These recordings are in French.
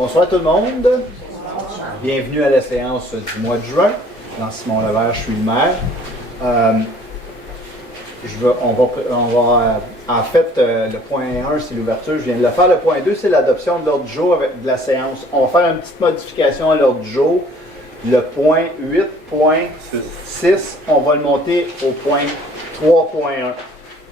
Bonsoir tout le monde. Bienvenue à la séance du mois de juin. Jean-Simon Levert, je suis le maire. En fait, le point 1, c'est l'ouverture, je viens de le faire. Le point 2, c'est l'adoption de l'ordre du jour de la séance. On va faire une petite modification à l'ordre du jour. Le point 8.6, on va le monter au point 3.1.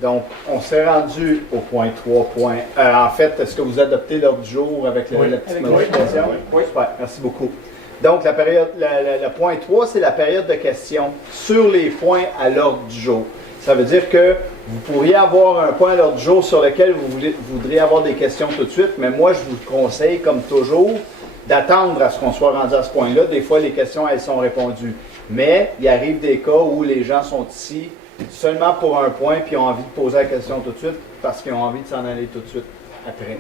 Donc, on s'est rendu au point 3. En fait, est-ce que vous adoptez l'ordre du jour avec la petite modification? Oui. Super, merci beaucoup. Donc, le point 3, c'est la période de questions sur les points à l'ordre du jour. Ça veut dire que vous pourriez avoir un point à l'ordre du jour sur lequel vous voudriez avoir des questions tout de suite, mais moi, je vous conseille, comme toujours, d'attendre à ce qu'on soit rendu à ce point-là. Des fois, les questions, elles sont répondues. Mais il arrive des cas où les gens sont ici seulement pour un point, puis ont envie de poser la question tout de suite parce qu'ils ont envie de s'en aller tout de suite après.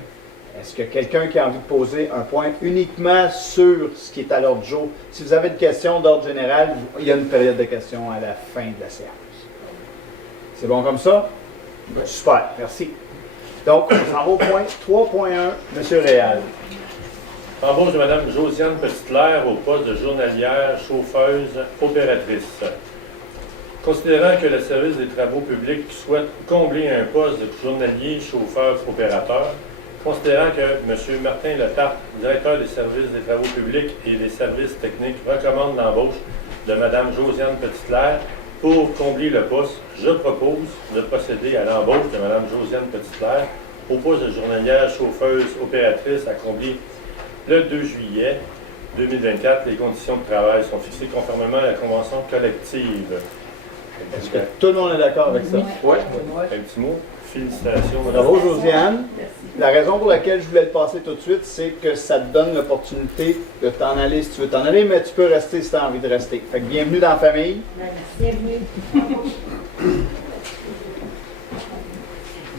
Est-ce que quelqu'un qui a envie de poser un point uniquement sur ce qui est à l'ordre du jour? Si vous avez une question d'ordre général, il y a une période de questions à la fin de la séance. C'est bon comme ça? Oui. Super, merci. Donc, on s'en va au point 3.1, M. Réal. Embauche de Mme Josiane Petitclerc au poste de journalière, chauffeuse, opératrice. Considérant que le service des travaux publics souhaite combler un poste de journalier, chauffeur, opérateur, considérant que M. Martin Letarte, directeur des services des travaux publics et des services techniques, recommande l'embauche de Mme Josiane Petitclerc pour combler le poste, je propose de procéder à l'embauche de Mme Josiane Petitclerc au poste de journalière, chauffeuse, opératrice à combler le 2 juillet 2024. Les conditions de travail sont fixées conformément à la convention collective. Est-ce que tout le monde est d'accord avec ça? Oui. Un petit mot. Félicitations. Bravo, Josiane. La raison pour laquelle je voulais le passer tout de suite, c'est que ça te donne l'opportunité de t'en aller si tu veux t'en aller, mais tu peux rester si tu as envie de rester. Fait que bienvenue dans la famille. Bienvenue.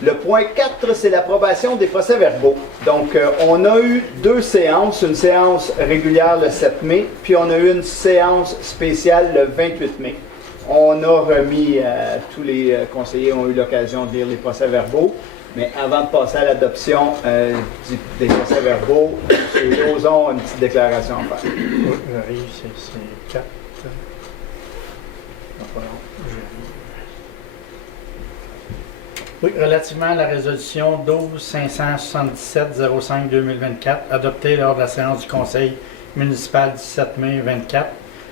Le point 4, c'est l'approbation des procès-verbaux. Donc, on a eu 2 séances, une séance régulière le 7 mai, puis on a eu une séance spéciale le 28 mai. On a remis, tous les conseillers ont eu l'occasion de lire les procès-verbaux, mais avant de passer à l'adoption des procès-verbaux, M. Lauzon a une petite déclaration à faire. Oui, j'arrive, c'est 4. Oui, relativement à la résolution 12-577-05-2024, adoptée lors de la séance du Conseil municipal du 7 mai 2024,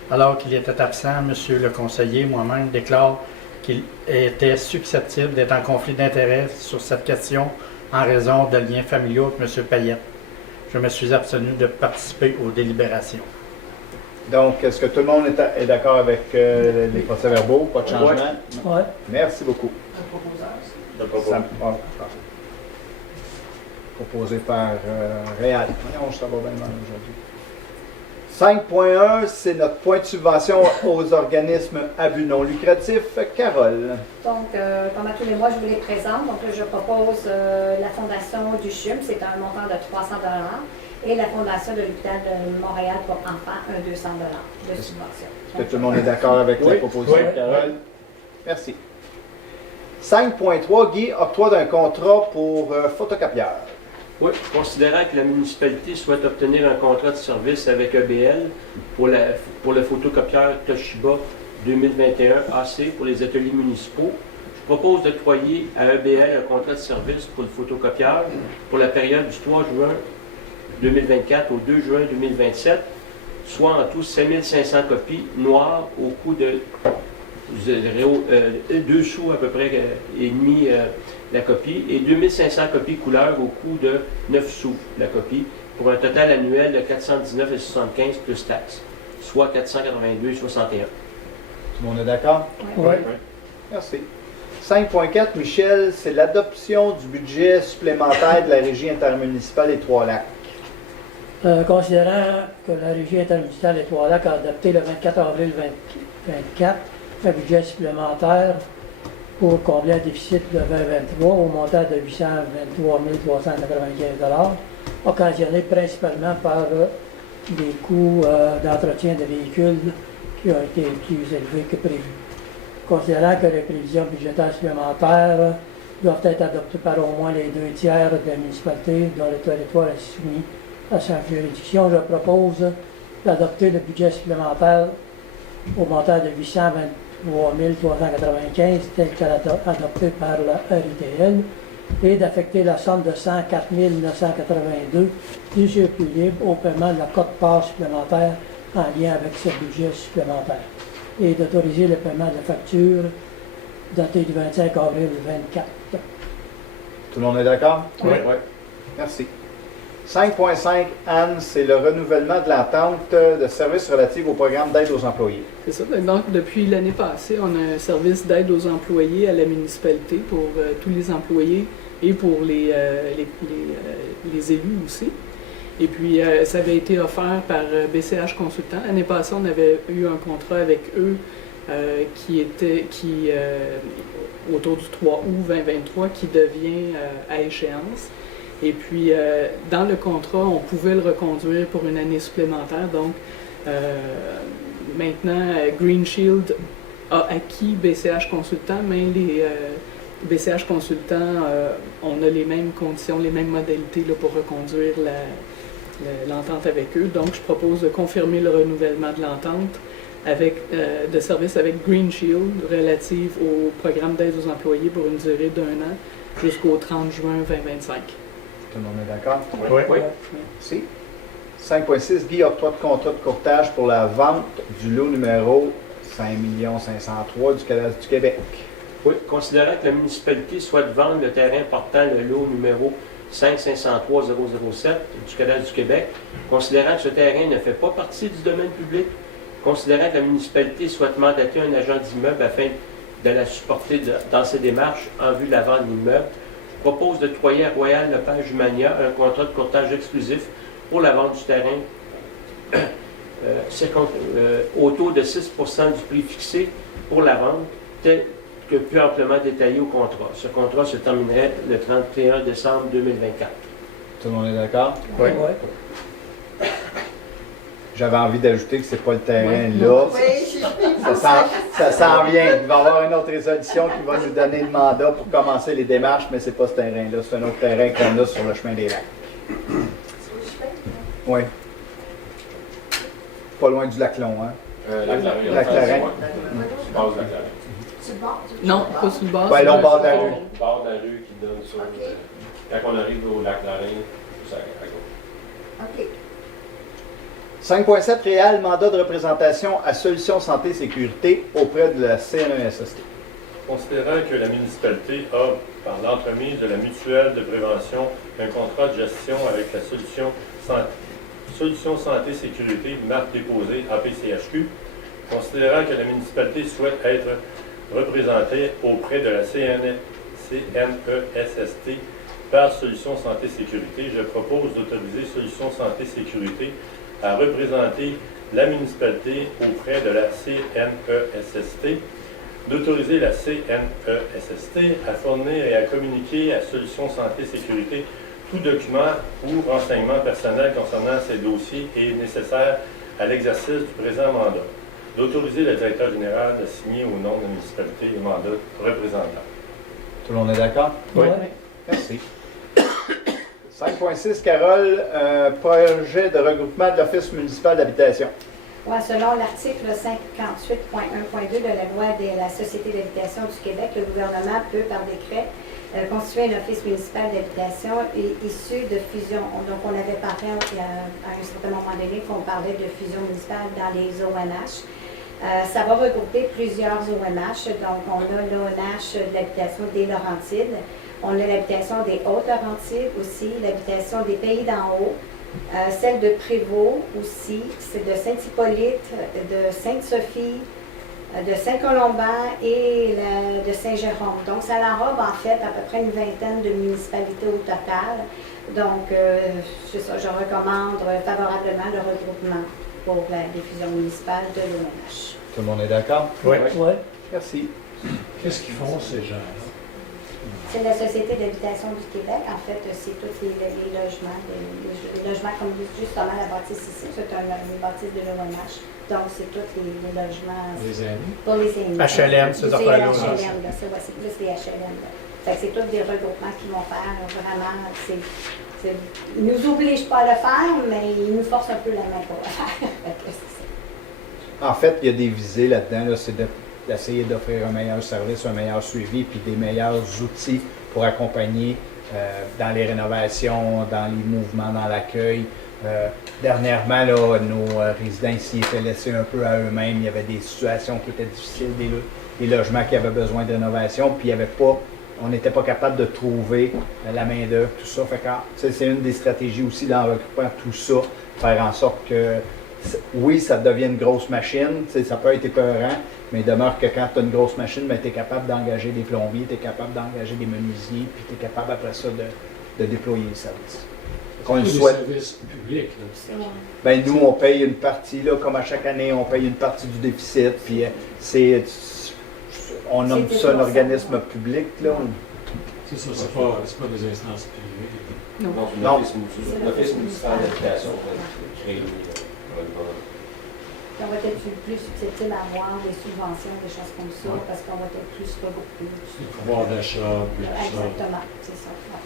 alors qu'il était absent, M. le conseiller, moi-même, déclare qu'il était susceptible d'être en conflit d'intérêts sur cette question en raison de liens familiaux avec M. Payette. Je me suis abstenu de participer aux délibérations. Donc, est-ce que tout le monde est d'accord avec les procès-verbaux? Pas de changement? Oui. Merci beaucoup. proposeur. Proposé par Réal. Voyons, ça va bien mal aujourd'hui. 5.1, c'est notre point de subvention aux organismes à but non lucratif. Carole. Donc, comme à tous les mois, je vous les présente. Donc, je propose la fondation du CHUM, c'est un montant de 300 $, et la fondation de l'hôpital de Montréal pour enfants, un 200 $ de subvention. Est-ce que tout le monde est d'accord avec la proposition de Carole? Merci. 5.3, Guy, octroi d'un contrat pour photocopieur. Oui, considérant que la municipalité souhaite obtenir un contrat de service avec EBL pour le photocopieur Toshiba 2021 AC pour les ateliers municipaux, je propose d'octroyer à EBL un contrat de service pour le photocopieur pour la période du 3 juin 2024 au 2 juin 2027, soit en tout 5500 copies noires au coût de 2 sous à peu près et demi la copie, et 2500 copies couleur au coût de 9 sous la copie, pour un total annuel de 419,75 plus taxes, soit 482,61. Tout le monde est d'accord? Oui. Merci. 5.4, Michel, c'est l'adoption du budget supplémentaire de la Régie intermunicipale des Trois-Lacs. Considérant que la Régie intermunicipale des Trois-Lacs a adopté le 24 avril 2024 un budget supplémentaire pour combler un déficit de 2023 au montant de 823 395 $, occasionné principalement par des coûts d'entretien de véhicules qui ont été plus élevés que prévu. Considérant que les prévisions budgétaires supplémentaires doivent être adoptées par au moins les 2 tiers de la municipalité dont le territoire est soumis à sa juridiction, je propose d'adopter le budget supplémentaire au montant de 823 395 tel qu'adopté par la RITL et d'affecter la somme de 104 982 du surplus libre au paiement de la cote-part supplémentaire en lien avec ce budget supplémentaire et d'autoriser le paiement de la facture datée du 25 avril 2024. Tout le monde est d'accord? Oui. Merci. 5.5, Anne, c'est le renouvellement de l'entente de services relatifs au programme d'aide aux employés. C'est ça. Donc, depuis l'année passée, on a un service d'aide aux employés à la municipalité pour tous les employés et pour les élus aussi. Et puis, ça avait été offert par BCH Consultant. L'année passée, on avait eu un contrat avec eux autour du 3 août 2023 qui devient à échéance. Et puis, dans le contrat, on pouvait le reconduire pour une année supplémentaire. Donc, maintenant, Green Shield a acquis BCH Consultant, mais les BCH Consultant, on a les mêmes conditions, les mêmes modalités là, pour reconduire l'entente avec eux. Donc, je propose de confirmer le renouvellement de l'entente de service avec Green Shield relative au programme d'aide aux employés pour une durée d'1 an jusqu'au 30 juin 2025. Tout le monde est d'accord? Oui. Merci. 5.6, Guy, octroi de contrat de courtage pour la vente du lot numéro 5 503 du Cadastre du Québec. Oui, considérant que la municipalité souhaite vendre le terrain portant le lot numéro 5 503 007 du Cadastre du Québec, considérant que ce terrain ne fait pas partie du domaine public, considérant que la municipalité souhaite mandater un agent d'immeuble afin de la supporter dans ses démarches en vue de la vente de l'immeuble, je propose d'octroyer à Royal Lepage Humania un contrat de courtage exclusif pour la vente du terrain au taux de 6 du prix fixé pour la vente, tel que plus amplement détaillé au contrat. Ce contrat se terminerait le 31 décembre 2024. Tout le monde est d'accord? Oui. J'avais envie d'ajouter que c'est pas le terrain là. Ça s'en vient. Il va y avoir une autre résolution qui va nous donner le mandat pour commencer les démarches, mais c'est pas ce terrain-là. C'est un autre terrain qu'on a sur le chemin des lacs. Oui. Pas loin du lac Long, hein? Lac Lorrain. Non, pas sur le bord. Ouais, là, au bord de la rue. Au bord de la rue qui donne sur... quand on arrive au lac Lorrain, c'est à gauche. OK. 5.7, réel mandat de représentation à Solutions Santé Sécurité auprès de la CNESST. Considérant que la municipalité a, par l'entremise de la mutuelle de prévention, un contrat de gestion avec la Solutions Santé Sécurité, marque déposée APCHQ, considérant que la municipalité souhaite être représentée auprès de la CNESST par Solutions Santé Sécurité, je propose d'autoriser Solutions Santé Sécurité à représenter la municipalité auprès de la CNESST, d'autoriser la CNESST à fournir et à communiquer à Solutions Santé Sécurité tout document ou renseignement personnel concernant ces dossiers et nécessaire à l'exercice du présent mandat, d'autoriser le directeur général de signer au nom de la municipalité le mandat représentant. Tout le monde est d'accord? Oui. Merci. 5.6, Carole, projet de regroupement de l'Office municipal d'habitation. Ouais, selon l'article 58.1.2 de la loi de la Société d'habitation du Québec, le gouvernement peut, par décret, constituer un office municipal d'habitation issu de fusion. Donc, on avait parlé à un certain moment donné qu'on parlait de fusion municipale dans les ONH. Ça va regrouper plusieurs ONH. Donc, on a l'ONH de l'habitation des Laurentides, on a l'habitation des Hautes-Laurentides aussi, l'habitation des Pays d'en haut, celle de Prévost aussi, c'est de Saint-Hippolyte, de Sainte-Sophie, de Saint-Colomban et de Saint-Jérôme. Donc, ça enrobe en fait à peu près une vingtaine de municipalités au total. Donc, c'est ça, je recommande favorablement le regroupement pour la diffusion municipale de l'ONH. Tout le monde est d'accord? Oui. Oui. Merci. Qu'est-ce qu'ils font, ces gens-là? C'est la Société d'habitation du Québec. En fait, c'est tous les logements, les logements comme justement la bâtisse ici. C'est une bâtisse de l'ONH. Donc, c'est tous les logements Les amis? pour les aînés. HLM, ces affaires-là. C'est HLM, là. C'est plus les HLM. Là. Fait que c'est tous des regroupements qui vont faire vraiment. Ils ne nous obligent pas à le faire, mais ils nous forcent un peu la main pour le faire. Fait que c'est ça. En fait, il y a des visées là-dedans, là, c'est d'essayer d'offrir un meilleur service, un meilleur suivi, puis des meilleurs outils pour accompagner dans les rénovations, dans les mouvements, dans l'accueil. Dernièrement, là, nos résidents ici étaient laissés un peu à eux-mêmes. Il y avait des situations qui étaient difficiles, des logements qui avaient besoin de rénovation, puis il y avait pas, on n'était pas capable de trouver la main-d'œuvre, tout ça. Fait que, c'est une des stratégies aussi dans regroupant tout ça, faire en sorte que, oui, ça devient une grosse machine, ça peut être épeurant, mais il demeure que quand tu as une grosse machine, tu es capable d'engager des plombiers, tu es capable d'engager des menuisiers, puis tu es capable après ça de déployer le service. Qu'on le Tous les souhaite. services publics, là. Ben, nous, on paye une partie, là, comme à chaque année, on paye une partie du déficit, puis on nomme ça un organisme public, là. C'est ça, c'est pas des instances privées. Non. Non. L'Office municipal d'habitation créé. On va être plus susceptible à avoir des subventions, des choses comme ça, Ouais. parce qu'on va être plus regroupés. Les pouvoirs d'achat, puis tout ça. Exactement, c'est ça. Ouais.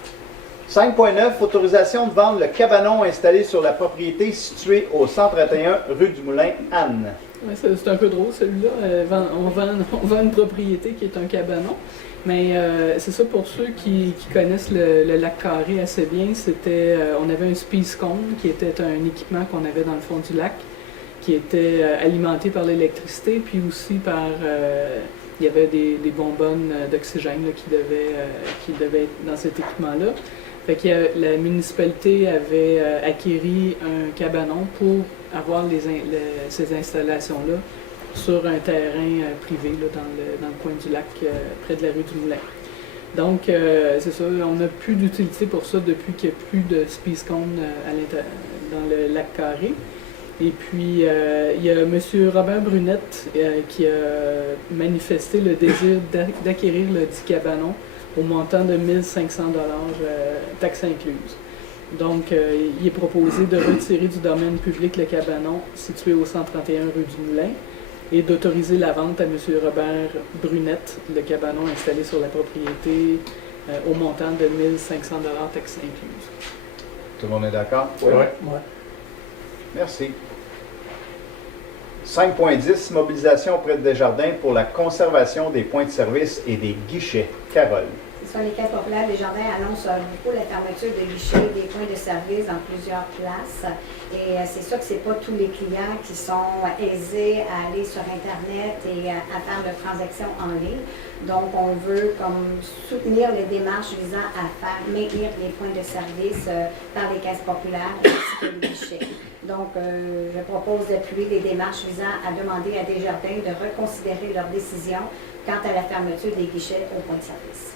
5.9, autorisation de vendre le cabanon installé sur la propriété située au 131 rue du Moulin Anne. Ouais, c'est un peu drôle celui-là. On vend une propriété qui est un cabanon. Mais c'est ça, pour ceux qui connaissent le lac Carré assez bien, on avait un Space Cone qui était un équipement qu'on avait dans le fond du lac, qui était alimenté par l'électricité, puis aussi il y avait des bonbonnes d'oxygène là, qui devaient être dans cet équipement-là. Fait que la municipalité avait acquéri un cabanon pour avoir ces installations-là sur un terrain privé là, dans le coin du lac, près de la rue du Moulin. Donc, c'est ça, on n'a plus d'utilité pour ça depuis qu'il n'y a plus de Space Cone dans le lac Carré. Et puis, il y a M. Robert Brunette qui a manifesté le désir d'acquérir le dit cabanon au montant de 1 500 $, taxes incluses. Donc, il est proposé de retirer du domaine public le cabanon situé au 131 rue du Moulin et d'autoriser la vente à M. Robert Brunette, le cabanon installé sur la propriété au montant de 1 500 $, taxes incluses. Tout le monde est d'accord? Oui. Ouais. Merci. 5.10, mobilisation auprès de Desjardins pour la conservation des points de service et des guichets. Carole. Ce sont les caisses populaires des jardins annoncent beaucoup la fermeture de guichets, des points de service dans plusieurs places. Et c'est sûr que ce n'est pas tous les clients qui sont aisés à aller sur Internet et à faire de transactions en ligne. Donc, on veut comme soutenir les démarches visant à faire maintenir les points de service par les caisses populaires ainsi que les guichets. Donc, je propose d'appuyer les démarches visant à demander à Desjardins de reconsidérer leur décision quant à la fermeture des guichets au point de service.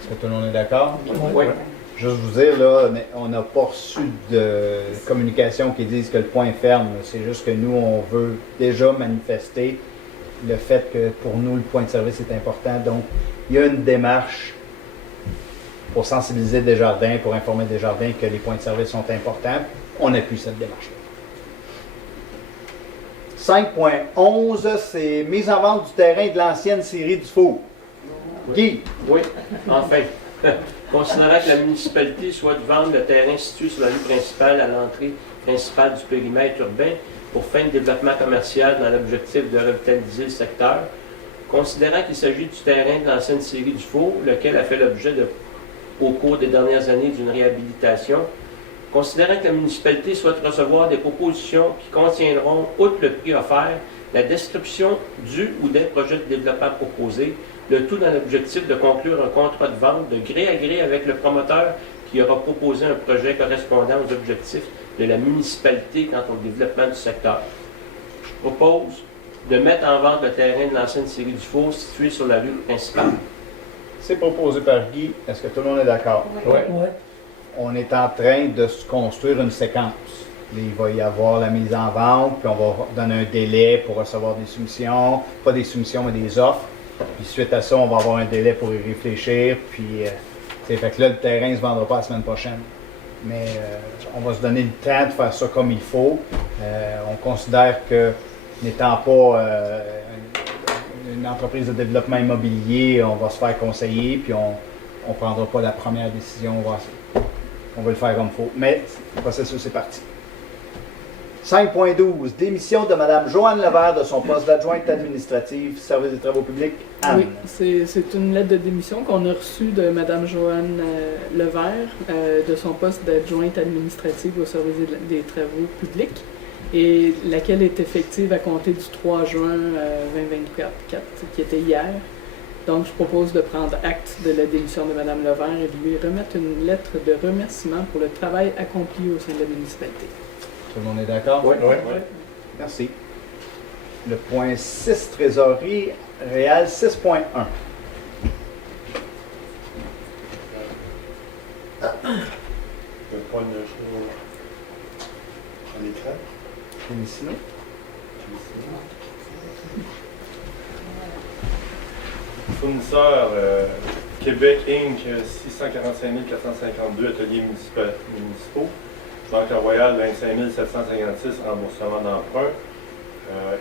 Est-ce que tout le monde est d'accord? Oui. Juste vous dire, là, on n'a pas reçu de communication qui disent que le point ferme. C'est juste que nous, on veut déjà manifester le fait que pour nous, le point de service est important. Donc, il y a une démarche pour sensibiliser Desjardins, pour informer Desjardins que les points de service sont importants. On appuie cette démarche-là. 5.11, c'est mise en vente du terrain de l'ancienne scierie du Four. Guy. Oui, enfin. Considérant que la municipalité souhaite vendre le terrain situé sur la rue principale à l'entrée principale du périmètre urbain pour fin de développement commercial dans l'objectif de revitaliser le secteur, considérant qu'il s'agit du terrain de l'ancienne scierie du Four, lequel a fait l'objet au cours des dernières années d'une réhabilitation, considérant que la municipalité souhaite recevoir des propositions qui contiendront, outre le prix offert, la description du ou des projets de développement proposés, le tout dans l'objectif de conclure un contrat de vente de gré à gré avec le promoteur qui aura proposé un projet correspondant aux objectifs de la municipalité quant au développement du secteur. Je propose de mettre en vente le terrain de l'ancienne scierie du Four situé sur la rue principale. C'est proposé par Guy. Est-ce que tout le monde est d'accord? Oui. Ouais. On est en train de se construire une séquence. Il va y avoir la mise en vente, puis on va donner un délai pour recevoir des soumissions, pas des soumissions, mais des offres. Puis suite à ça, on va avoir un délai pour y réfléchir. Puis, fait que là, le terrain ne se vendra pas la semaine prochaine. Mais on va se donner le temps de faire ça comme il faut. On considère que, n'étant pas une entreprise de développement immobilier, on va se faire conseiller, puis on ne prendra pas la première décision. On va On va le faire comme il faut. Mais le processus est parti. 5.12. Démission de Mme Joanne Levert de son poste d'adjointe administrative, service des travaux publics. Anne. Oui, c'est une lettre de démission qu'on a reçue de Mme Joanne Levert de son poste d'adjointe administrative au service des travaux publics, et laquelle est effective à compter du 3 juin 2024, qui était hier. Donc, je propose de prendre acte de la démission de Mme Levert et de lui remettre une lettre de remerciement pour le travail accompli au sein de la municipalité. Tout le monde est d'accord? Oui. Merci. Le point 6, trésorerie réelle 6.1. Le point de jour à l'écran. Félicino. Fournisseur Québec Inc. 645 452 ateliers municipaux. Banque Royale 25 756 remboursement d'emprunt.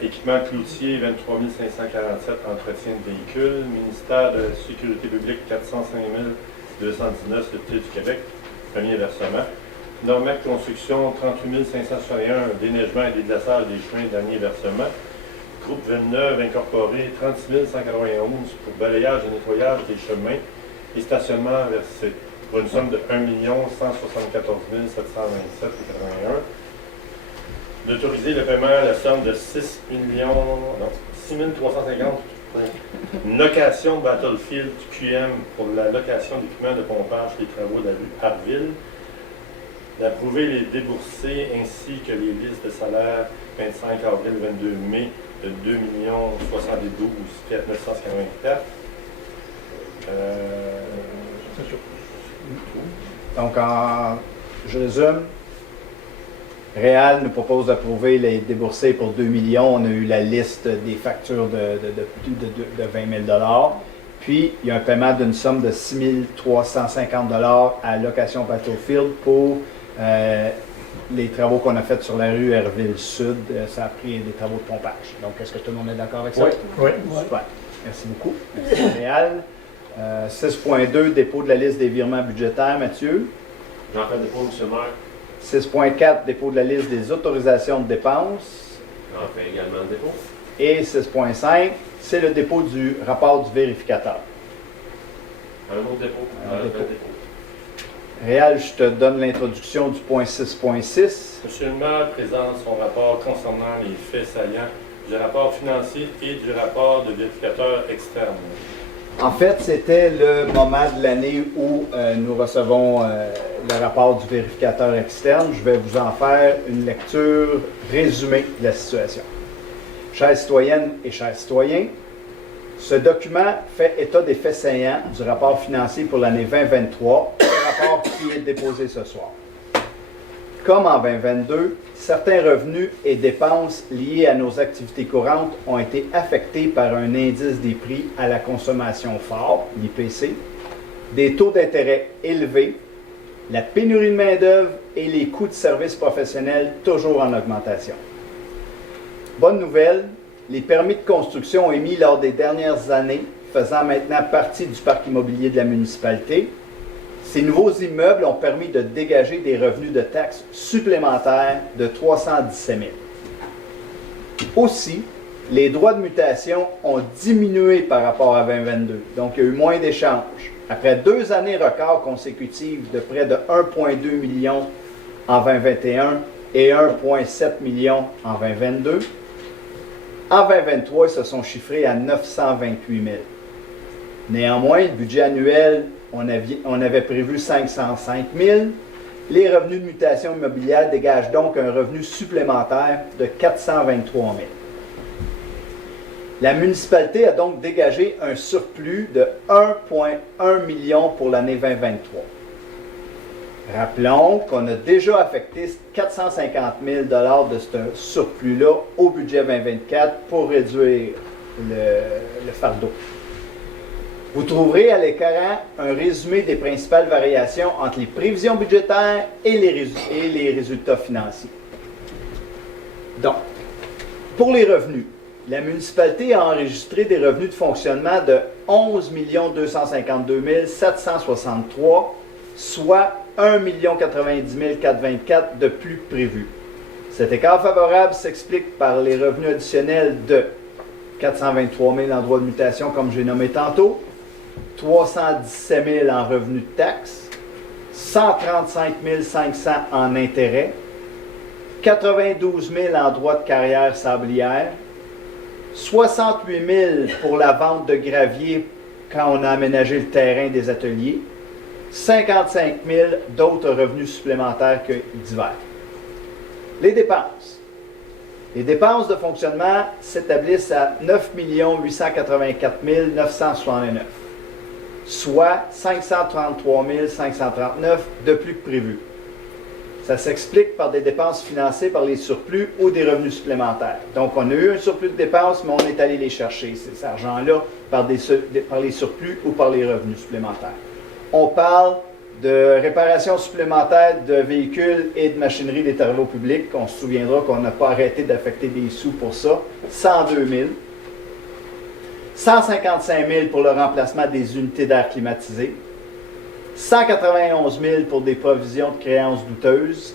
Équipement cloutier 23 547 entretien de véhicules. Ministère de la Sécurité publique 405 219 Sûreté du Québec. Premier versement. Normac Construction 38 561 déneigement et déglaçage des chemins. Dernier versement. Groupe Villeneuve Incorporé 36 191 pour balayage et nettoyage des chemins et stationnement versé. Pour une somme de 1 174 727,81. D'autoriser le paiement à la somme de 6 350 une location de Battlefield QM pour la location d'équipements de pompage des travaux de la rue Harville. D'approuver les déboursés ainsi que les listes de salaire 25 avril 22 mai de 2 072 984. Donc, je résume. Réal nous propose d'approuver les déboursés pour 2 millions. On a eu la liste des factures de plus de 20 000 $. Puis, il y a un paiement d'une somme de 6 350 $ à location Battlefield pour les travaux qu'on a faits sur la rue Herville Sud. Ça a pris des travaux de pompage. Donc, est-ce que tout le monde est d'accord avec ça? Oui. Super. Merci beaucoup. Merci, Réal. 6.2, dépôt de la liste des virements budgétaires, Mathieu. J'en fais dépôt, M. le maire. 6.4, dépôt de la liste des autorisations de dépenses. J'en fais également le dépôt. Et 6.5, c'est le dépôt du rapport du vérificateur. Un autre dépôt. Un dépôt. Réal, je te donne l'introduction du point 6.6. Monsieur le maire présente son rapport concernant les faits saillants du rapport financier et du rapport de vérificateur externe. En fait, c'était le moment de l'année où nous recevons le rapport du vérificateur externe. Je vais vous en faire une lecture résumée de la situation. Chères citoyennes et chers citoyens, ce document fait état des faits saillants du rapport financier pour l'année 2023, le rapport qui est déposé ce soir. Comme en 2022, certains revenus et dépenses liés à nos activités courantes ont été affectés par un indice des prix à la consommation fort, l'IPC, des taux d'intérêt élevés, la pénurie de main-d'œuvre et les coûts de services professionnels toujours en augmentation. Bonne nouvelle, les permis de construction émis lors des dernières années, faisant maintenant partie du parc immobilier de la municipalité, ces nouveaux immeubles ont permis de dégager des revenus de taxes supplémentaires de 317 000. Aussi, les droits de mutation ont diminué par rapport à 2022, donc il y a eu moins d'échanges. Après 2 années records consécutives de près de 1,2 million en 2021 et 1,7 million en 2022, en 2023, ils se sont chiffrés à 928 000. Néanmoins, le budget annuel, on avait prévu 505 000. Les revenus de mutation immobilière dégagent donc un revenu supplémentaire de 423 000. La municipalité a donc dégagé un surplus de 1,1 million pour l'année 2023. Rappelons qu'on a déjà affecté 450 000 $ de ce surplus-là au budget 2024 pour réduire le fardeau. Vous trouverez à l'écran un résumé des principales variations entre les prévisions budgétaires et les résultats financiers. Donc, pour les revenus, la municipalité a enregistré des revenus de fonctionnement de 11 252 763, soit 1 090 424 de plus que prévu. Cet écart favorable s'explique par les revenus additionnels de 423 000 en droits de mutation, comme j'ai nommé tantôt, 317 000 en revenus de taxes, 135 500 en intérêts, 92 000 en droits de carrière sablière, 68 000 pour la vente de gravier quand on a aménagé le terrain des ateliers, 55 000 d'autres revenus supplémentaires que divers. Les dépenses. Les dépenses de fonctionnement s'établissent à 9 884 969, soit 533 539 de plus que prévu. Ça s'explique par des dépenses financées par les surplus ou des revenus supplémentaires. Donc, on a eu un surplus de dépenses, mais on est allé les chercher, cet argent-là, par les surplus ou par les revenus supplémentaires. On parle de réparation supplémentaire de véhicules et de machinerie des travaux publics. On se souviendra qu'on n'a pas arrêté d'affecter des sous pour ça. 102 000. 155 000 pour le remplacement des unités d'air climatisées. 191 000 pour des provisions de créances douteuses.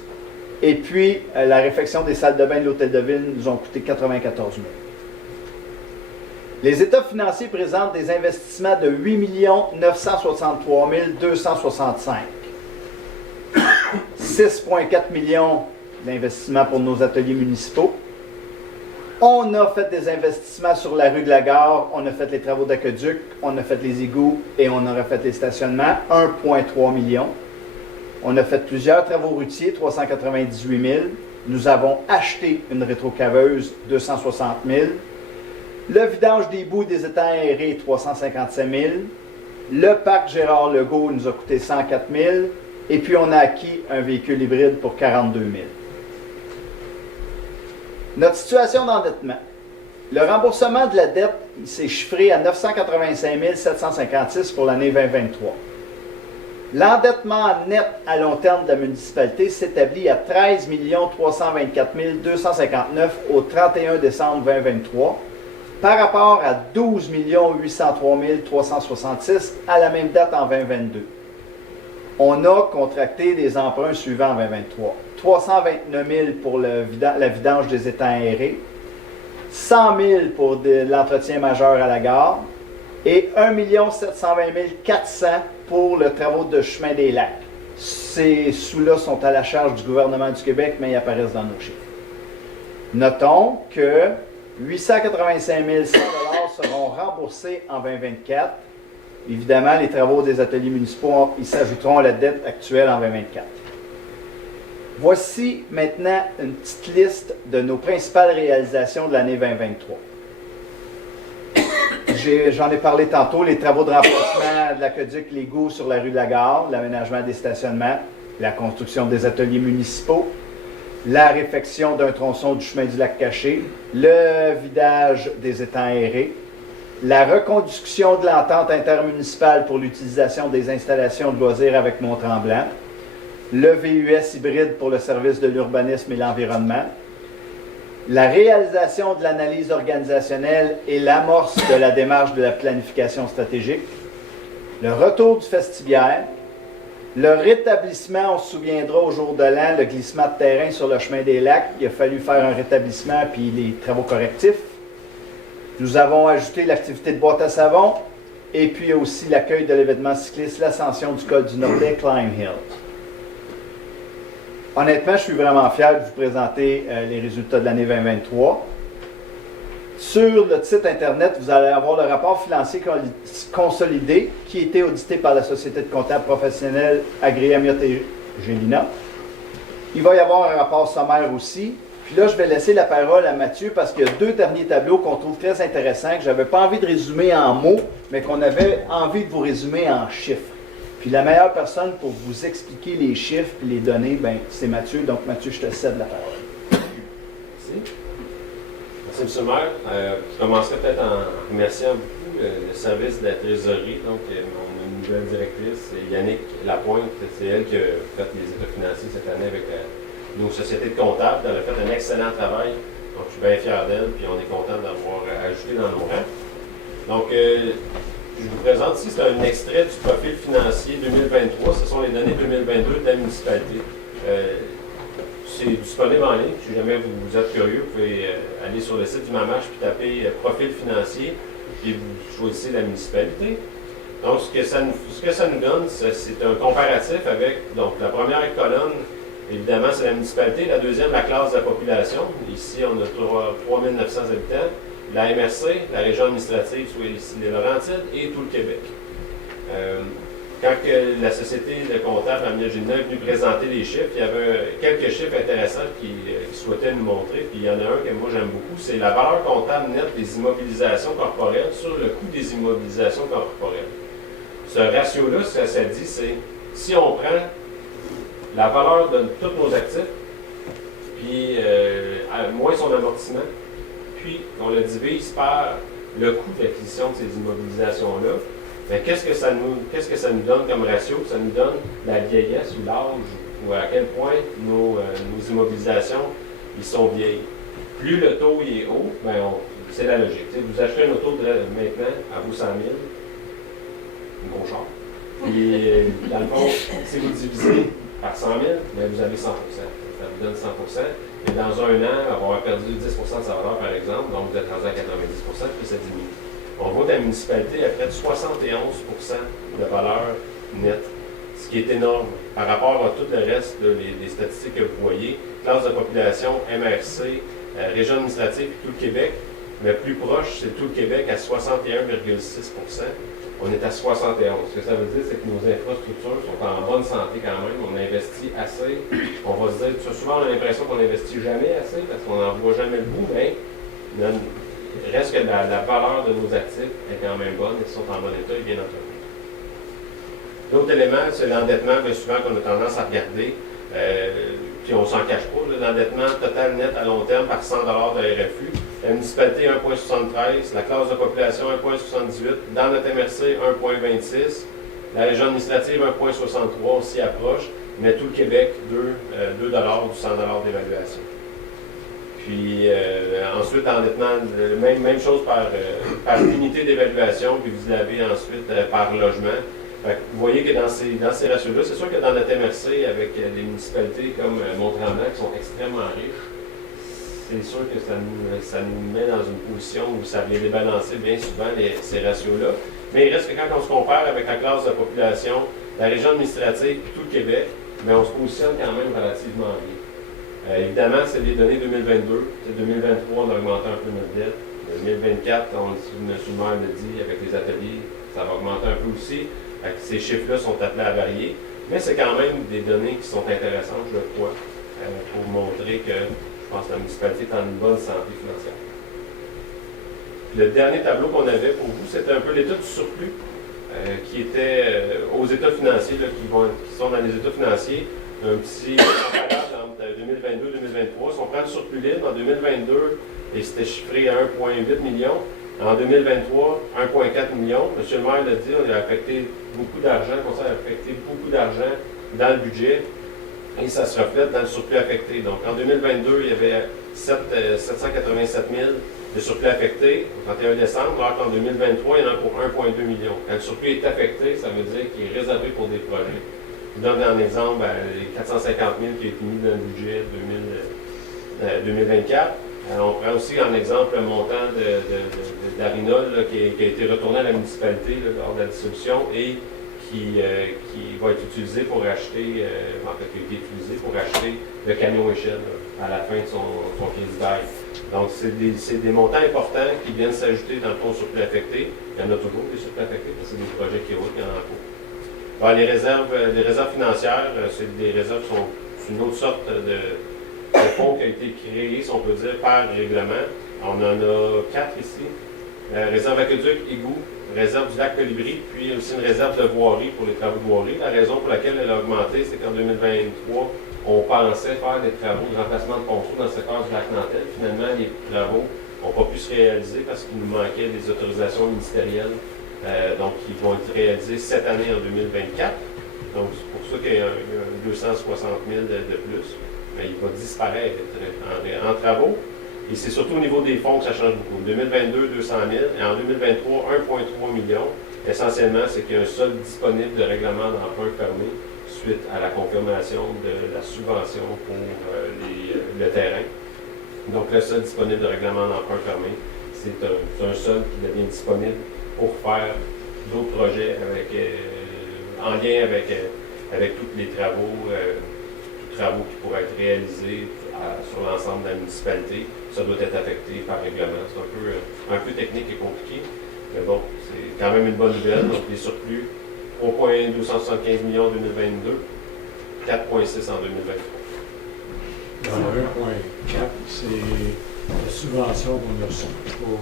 Et puis, la réfection des salles de bain de l'Hôtel de Ville nous ont coûté 94 000. Les états financiers présentent des investissements de 8 963 265. 6,4 millions d'investissements pour nos ateliers municipaux. On a fait des investissements sur la rue de la Gare, on a fait les travaux d'aqueduc, on a fait les égouts et on a refait les stationnements, 1,3 million. On a fait plusieurs travaux routiers, 398 000. Nous avons acheté une rétrocaveuse, 260 000. Le vidange des boues des étangs aérés, 357 000. Le parc Gérard Legault nous a coûté 104 000. Et puis, on a acquis un véhicule hybride pour 42 000. Notre situation d'endettement. Le remboursement de la dette s'est chiffré à 985 756 pour l'année 2023. L'endettement net à long terme de la municipalité s'établit à 13 324 259 au 31 décembre 2023, par rapport à 12 803 366 à la même date en 2022. On a contracté des emprunts suivants en 2023. 329 000 pour la vidange des étangs aérés, 100 000 pour l'entretien majeur à la gare et 1 720 400 pour le travaux de chemin des lacs. Ces sous-là sont à la charge du gouvernement du Québec, mais ils apparaissent dans nos chiffres. Notons que 885 100 $ seront remboursés en 2024. Évidemment, les travaux des ateliers municipaux, ils s'ajouteront à la dette actuelle en 2024. Voici maintenant une petite liste de nos principales réalisations de l'année 2023. J'en ai parlé tantôt, les travaux de remplacement de l'aqueduc Legault sur la rue de la Gare, l'aménagement des stationnements, la construction des ateliers municipaux, la réfection d'un tronçon du chemin du lac Caché, le vidage des étangs aérés, la reconduction de l'entente intermunicipale pour l'utilisation des installations de loisirs avec Mont-Tremblant, le VUS hybride pour le service de l'urbanisme et l'environnement, la réalisation de l'analyse organisationnelle et l'amorce de la démarche de la planification stratégique, le retour du vestibiaire, le rétablissement, on se souviendra au jour de l'an, le glissement de terrain sur le chemin des lacs, il a fallu faire un rétablissement puis les travaux correctifs. Nous avons ajouté l'activité de boîte à savon et puis aussi l'accueil de l'événement cycliste, l'ascension du col du Nordais, Climb Hill. Honnêtement, je suis vraiment fier de vous présenter les résultats de l'année 2023. Sur le site Internet, vous allez avoir le rapport financier consolidé qui a été audité par la Société de comptables professionnels agréée Amiotte et Gélina. Il va y avoir un rapport sommaire aussi. Puis là, je vais laisser la parole à Mathieu parce qu'il y a deux derniers tableaux qu'on trouve très intéressants, que je n'avais pas envie de résumer en mots, mais qu'on avait envie de vous résumer en chiffres. Puis la meilleure personne pour vous expliquer les chiffres et les données, ben, c'est Mathieu. Donc Mathieu, je te cède la parole. Merci. Merci, M. le maire. Je commencerai peut-être en remerciant beaucoup le service de la trésorerie. Donc, on a une nouvelle directrice, Yannick Lapointe. C'est elle qui a fait les états financiers cette année avec nos sociétés de comptables. Elle a fait un excellent travail. Donc, je suis bien fier d'elle. Puis, on est content d'avoir ajouté dans nos rangs. Donc, Je vous présente ici, c'est un extrait du profil financier 2023. Ce sont les données 2022 de la municipalité. C'est disponible en ligne. Si jamais vous êtes curieux, vous pouvez aller sur le site du MAMACH puis taper profil financier, puis vous choisissez la municipalité. Donc, ce que ça nous donne, c'est un comparatif avec donc, la première colonne, évidemment, c'est la municipalité. La deuxième, la classe de la population. Ici, on a 3900 habitants. La MRC, la région administrative, soit ici les Laurentides, et tout le Québec. Quand la société de comptables Amnia Gilna est venue présenter les chiffres, il y avait quelques chiffres intéressants qu'ils souhaitaient nous montrer. Puis il y en a un que moi j'aime beaucoup, c'est la valeur comptable nette des immobilisations corporelles sur le coût des immobilisations corporelles. Ce ratio-là, ce que ça dit, c'est si on prend la valeur de tous nos actifs, puis moins son amortissement, puis on le divise par le coût d'acquisition de ces immobilisations-là, mais qu'est-ce que ça nous donne comme ratio? Ça nous donne la vieillesse ou l'âge, ou à quel point nos immobilisations ils sont vieilles. Plus le taux il est haut, ben c'est la logique. T'sais, vous achetez un auto maintenant à vous 100 000, un gros char. Puis, dans le fond, si vous divisez par 100 000, bien, vous avez 100 %. Ça vous donne 100 %. Et dans un an, avoir perdu 10 % de sa valeur, par exemple, donc vous êtes rendu à 90 %, puis ça diminue. On voit que la municipalité a près de 71 % de valeur nette, ce qui est énorme par rapport à tout le reste des statistiques que vous voyez. Classe de population, MRC, région administrative, tout le Québec. Mais plus proche, c'est tout le Québec à 61,6 %. On est à 71. Ce que ça veut dire, c'est que nos infrastructures sont en bonne santé quand même. On investit assez. On va se dire, souvent on a l'impression qu'on n'investit jamais assez parce qu'on n'en voit jamais le bout, mais reste que la valeur de nos actifs est quand même bonne, ils sont en bon état et bien entretenus. L'autre élément, c'est l'endettement, bien souvent qu'on a tendance à regarder, puis on ne s'en cache pas, l'endettement total net à long terme par 100 $ de RFU. La municipalité 1,73, la classe de population 1,78, dans notre MRC 1,26, la région administrative 1,63, on s'y approche, mais tout le Québec 2 $ du 100 $ d'évaluation. Puis ensuite, l'endettement, même chose par unité d'évaluation, puis vous l'avez ensuite par logement. Vous voyez que dans ces ratios-là, c'est sûr que dans notre MRC, avec des municipalités comme Mont-Tremblant qui sont extrêmement riches, c'est sûr que ça nous met dans une position où ça vient débalancer bien souvent ces ratios-là. Mais il reste que quand on se compare avec la classe de population, la région administrative et tout le Québec, bien, on se positionne quand même relativement bien. Évidemment, c'est des données 2022. 2023, on a augmenté un peu notre dette. 2024, M. le maire l'a dit, avec les ateliers, ça va augmenter un peu aussi. Ces chiffres-là sont appelés à varier. Mais c'est quand même des données qui sont intéressantes, je crois, pour montrer que je pense que la municipalité est en une bonne santé financière. Le dernier tableau qu'on avait pour vous, c'était un peu l'état du surplus qui était aux états financiers, là, qui sont dans les états financiers. Un petit comparable entre 2022 et 2023. Si on prend le surplus libre, en 2022, et c'était chiffré à 1,8 million. En 2023, 1,4 million. M. le maire l'a dit, on a affecté beaucoup d'argent, le conseil a affecté beaucoup d'argent dans le budget et ça se reflète dans le surplus affecté. Donc en 2022, il y avait 787 000 de surplus affecté au 31 décembre, alors qu'en 2023, il y en a pour 1,2 million. Quand le surplus est affecté, ça veut dire qu'il est réservé pour des projets. Je donne un exemple, les 450 000 qui est mis dans le budget 2024. On prend aussi en exemple le montant d'Arinol qui a été retourné à la municipalité lors de la dissolution et qui va être utilisé pour acheter, qui a été utilisé pour acheter le camion échelle à la fin de son crédit bail. Donc, c'est des montants importants qui viennent s'ajouter dans le fonds surplus affecté. Il y en a toujours des surplus affectés parce que c'est des projets qui roulent, il y en a en cours. Alors, les réserves financières, c'est des réserves qui sont une autre sorte de fonds qui a été créé, si on peut dire, par règlement. On en a 4 ici. Réserve aqueduc, égout, réserve du lac Colibri, puis aussi une réserve de voirie pour les travaux de voirie. La raison pour laquelle elle a augmenté, c'est qu'en 2023, on pensait faire des travaux de remplacement de ponceau dans le secteur du lac Nantel. Finalement, les travaux n'ont pas pu se réaliser parce qu'il nous manquait des autorisations ministérielles. Donc, ils vont être réalisés cette année en 2024. Donc, c'est pour ça qu'il y a 260 000 de plus. Mais il va disparaître en travaux. Et c'est surtout au niveau des fonds que ça change beaucoup. 2022, 200 000. Et en 2023, 1,3 million. essentiellement, c'est qu'il y a un solde disponible de règlement d'emprunt fermé suite à la confirmation de la subvention pour le terrain. Donc, le solde disponible de règlement d'emprunt fermé, c'est un solde qui devient disponible pour faire d'autres projets en lien avec tous les travaux, qui pourraient être réalisés sur l'ensemble de la municipalité. Ça doit être affecté par règlement. C'est un peu technique et compliqué, mais bon, c'est quand même une bonne nouvelle. Donc, les surplus, 3,275 millions en 2022, 4,6 en 2023. Dans le 1.4, c'est la subvention qu'on a reçue pour,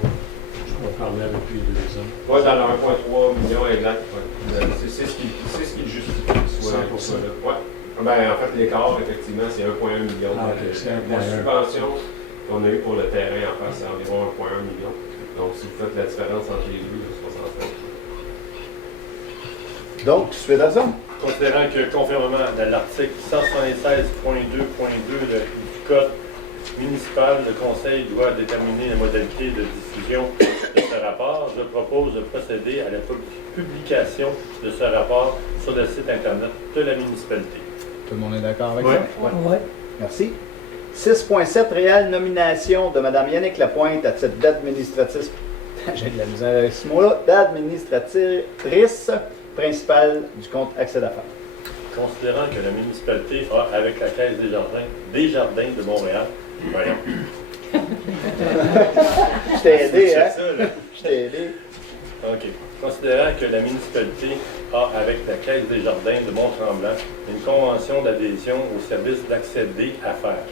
je crois, parler avec lui 2 ans. Oui, dans le 1,3 millions exact. Ouais. C'est ce qui le justifie. 100%. Ouais. Ben, en fait, l'écart, effectivement, c'est 1,1 million. Ah, ok, c'est 1,1. La subvention qu'on a eue pour le terrain en face, c'est environ 1,1 million. Donc, si vous faites la différence entre les deux, c'est 63. Donc, tu fais raison. Considérant que, conformément à l'article 176.2.2 du Code municipal, le Conseil doit déterminer les modalités de diffusion de ce rapport, je propose de procéder à la publication de ce rapport sur le site Internet de la municipalité. Tout le monde est d'accord avec Ouais. ça? Oui. Merci. 6.7, réelle nomination de Mme Yannick Lapointe à titre d'administratrice, j'ai de la misère avec ce mot-là, d'administratrice principale du compte Accès d'affaires. Considérant que la municipalité a, avec la Caisse des Jardins de Montréal, voyons. Je t'ai aidé, C'est hein? ça, là. Je t'ai aidé. OK. Considérant que la municipalité a, avec la Caisse des Jardins de Mont-Tremblant, une convention d'adhésion au service d'accès D à faire.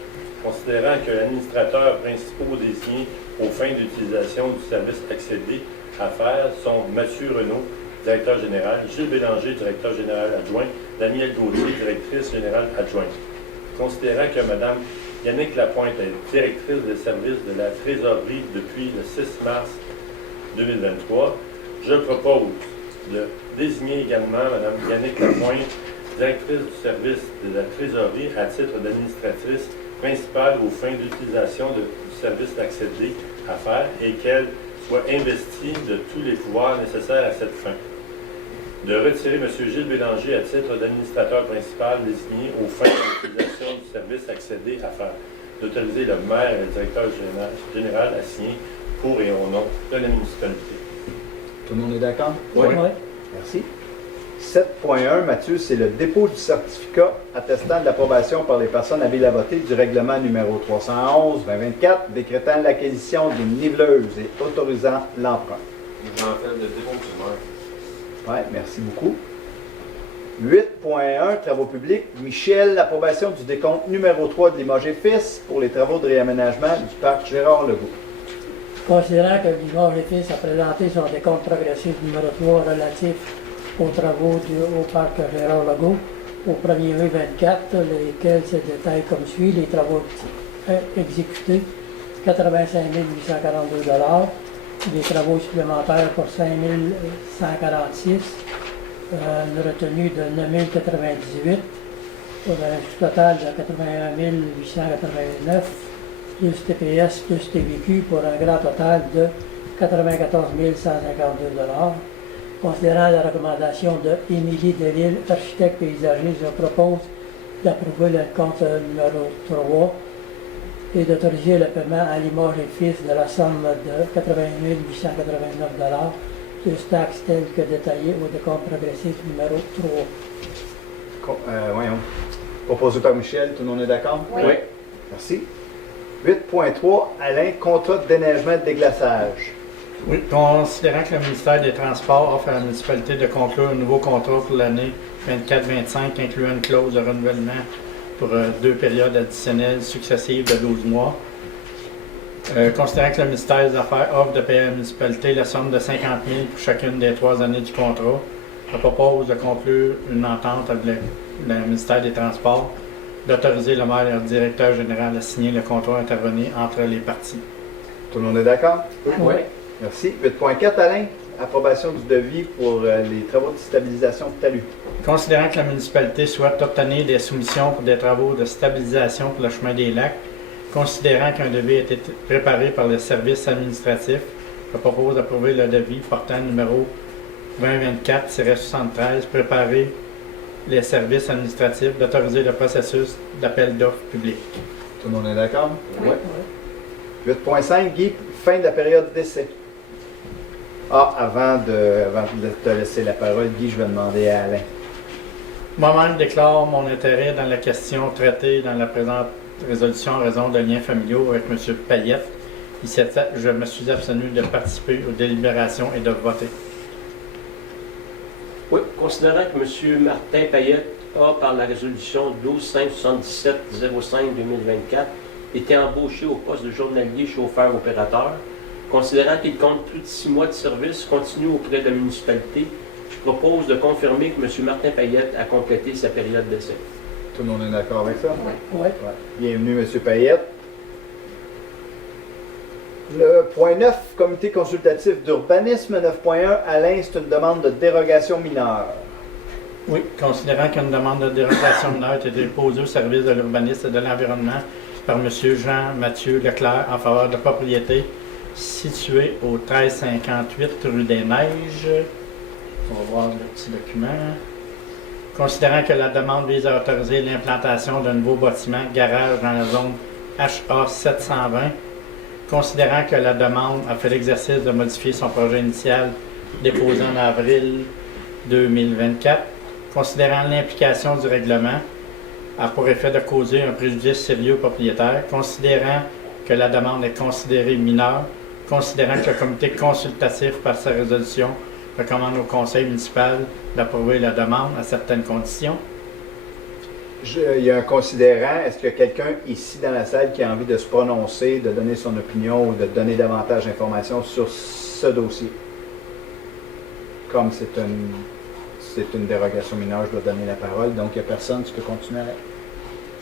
Considérant que l'administrateur principal désigné aux fins d'utilisation du service accès D à faire sont Mathieu Renaud, directeur général, Gilles Bélanger, directeur général adjoint, Danielle Gauthier, directrice générale adjointe. Considérant que Mme Yannick Lapointe est directrice des services de la trésorerie depuis le 6 mars 2023, je propose de désigner également Mme Yannick Lapointe, directrice du service de la trésorerie à titre d'administratrice principale aux fins d'utilisation du service d'accès D à faire et qu'elle soit investie de tous les pouvoirs nécessaires à cette fin. De retirer M. Gilles Bélanger à titre d'administrateur principal désigné aux fins d'utilisation du service accédé à faire. D'autoriser le maire et le directeur général à signer pour et au nom de la municipalité. Tout le monde est d'accord? Oui. Merci. 7.1, Mathieu, c'est le dépôt du certificat attestant de l'approbation par les personnes habiles à voter du règlement numéro 311-2024 décrétant l'acquisition d'une niveleuse et autorisant l'emprunt. J'en fais le dépôt du maire. Oui, merci beaucoup. 8.1, travaux publics. Michel, l'approbation du décompte numéro 3 de Limoges-Fils pour les travaux de réaménagement du parc Gérard-Legault. Considérant que Limoges-Fils a présenté son décompte progressif numéro 3 relatif aux travaux au parc Gérard-Legault au 1er mai 24, lesquels se détaillent comme suit: les travaux exécutés, 85 842 $, des travaux supplémentaires pour 5 146, une retenue de 9 098, pour un total de 81 889, plus TPS plus TVQ pour un grand total de 94 152 $. Considérant la recommandation de Émilie Deville, architecte paysagiste, je propose d'approuver le compte numéro 3 et d'autoriser le paiement à Limoges-Fils de la somme de 80 889 $, plus taxes telles que détaillées au décompte progressif numéro 3. Voyons. Proposé par Michel, tout le monde est d'accord? Oui. Merci. 8.3, Alain, contrat de déneigement et de déglaçage. Oui, considérant que le ministère des Transports offre à la municipalité de conclure un nouveau contrat pour l'année 24-25, incluant une clause de renouvellement pour 2 périodes additionnelles successives de 12 mois. Considérant que le ministère des Affaires offre de payer à la municipalité la somme de 50 000 pour chacune des 3 années du contrat, je propose de conclure une entente avec le ministère des Transports, d'autoriser le maire et le directeur général à signer le contrat intervenu entre les parties. Tout le monde est d'accord? Oui. Merci. 8.4, Alain, approbation du devis pour les travaux de stabilisation de talus. Considérant que la municipalité souhaite obtenir des soumissions pour des travaux de stabilisation pour le chemin des lacs, considérant qu'un devis a été préparé par le service administratif, je propose d'approuver le devis portant numéro 2024-73, préparer les services administratifs, d'autoriser le processus d'appel d'offres public. Tout le monde est d'accord? Oui. 8.5, Guy, fin de la période d'essai. Avant de te laisser la parole, Guy, je vais demander à Alain. Moi-même déclare mon intérêt dans la question traitée dans la présente résolution en raison de liens familiaux avec M. Payette. Je me suis abstenu de participer aux délibérations et de voter. Oui, considérant que M. Martin Payette a, par la résolution 12-5-77-05-2024, été embauché au poste de journalier chauffeur-opérateur, considérant qu'il compte plus de 6 mois de service continu auprès de la municipalité, je propose de confirmer que M. Martin Payette a complété sa période d'essai. Tout le monde est d'accord avec ça? Oui. Bienvenue, M. Payette. Le point 9, comité consultatif d'urbanisme. 9.1, Alain, c'est une demande de dérogation mineure. Oui, considérant qu'une demande de dérogation mineure a été déposée au service de l'urbanisme et de l'environnement par M. Jean-Mathieu Leclerc en faveur de propriété située au 1358 rue des Neiges. On va voir le petit document. Considérant que la demande vise à autoriser l'implantation d'un nouveau bâtiment garage dans la zone HA 720, considérant que la demande a fait l'exercice de modifier son projet initial déposé en avril 2024, considérant l'implication du règlement a pour effet de causer un préjudice sérieux au propriétaire, considérant que la demande est considérée mineure, considérant que le comité consultatif par sa résolution recommande au conseil municipal d'approuver la demande à certaines conditions. Il y a un considérant. Est-ce qu'il y a quelqu'un ici dans la salle qui a envie de se prononcer, de donner son opinion ou de donner davantage d'informations sur ce dossier? Comme c'est une dérogation mineure, je dois donner la parole. Donc, il n'y a personne, tu peux continuer avec.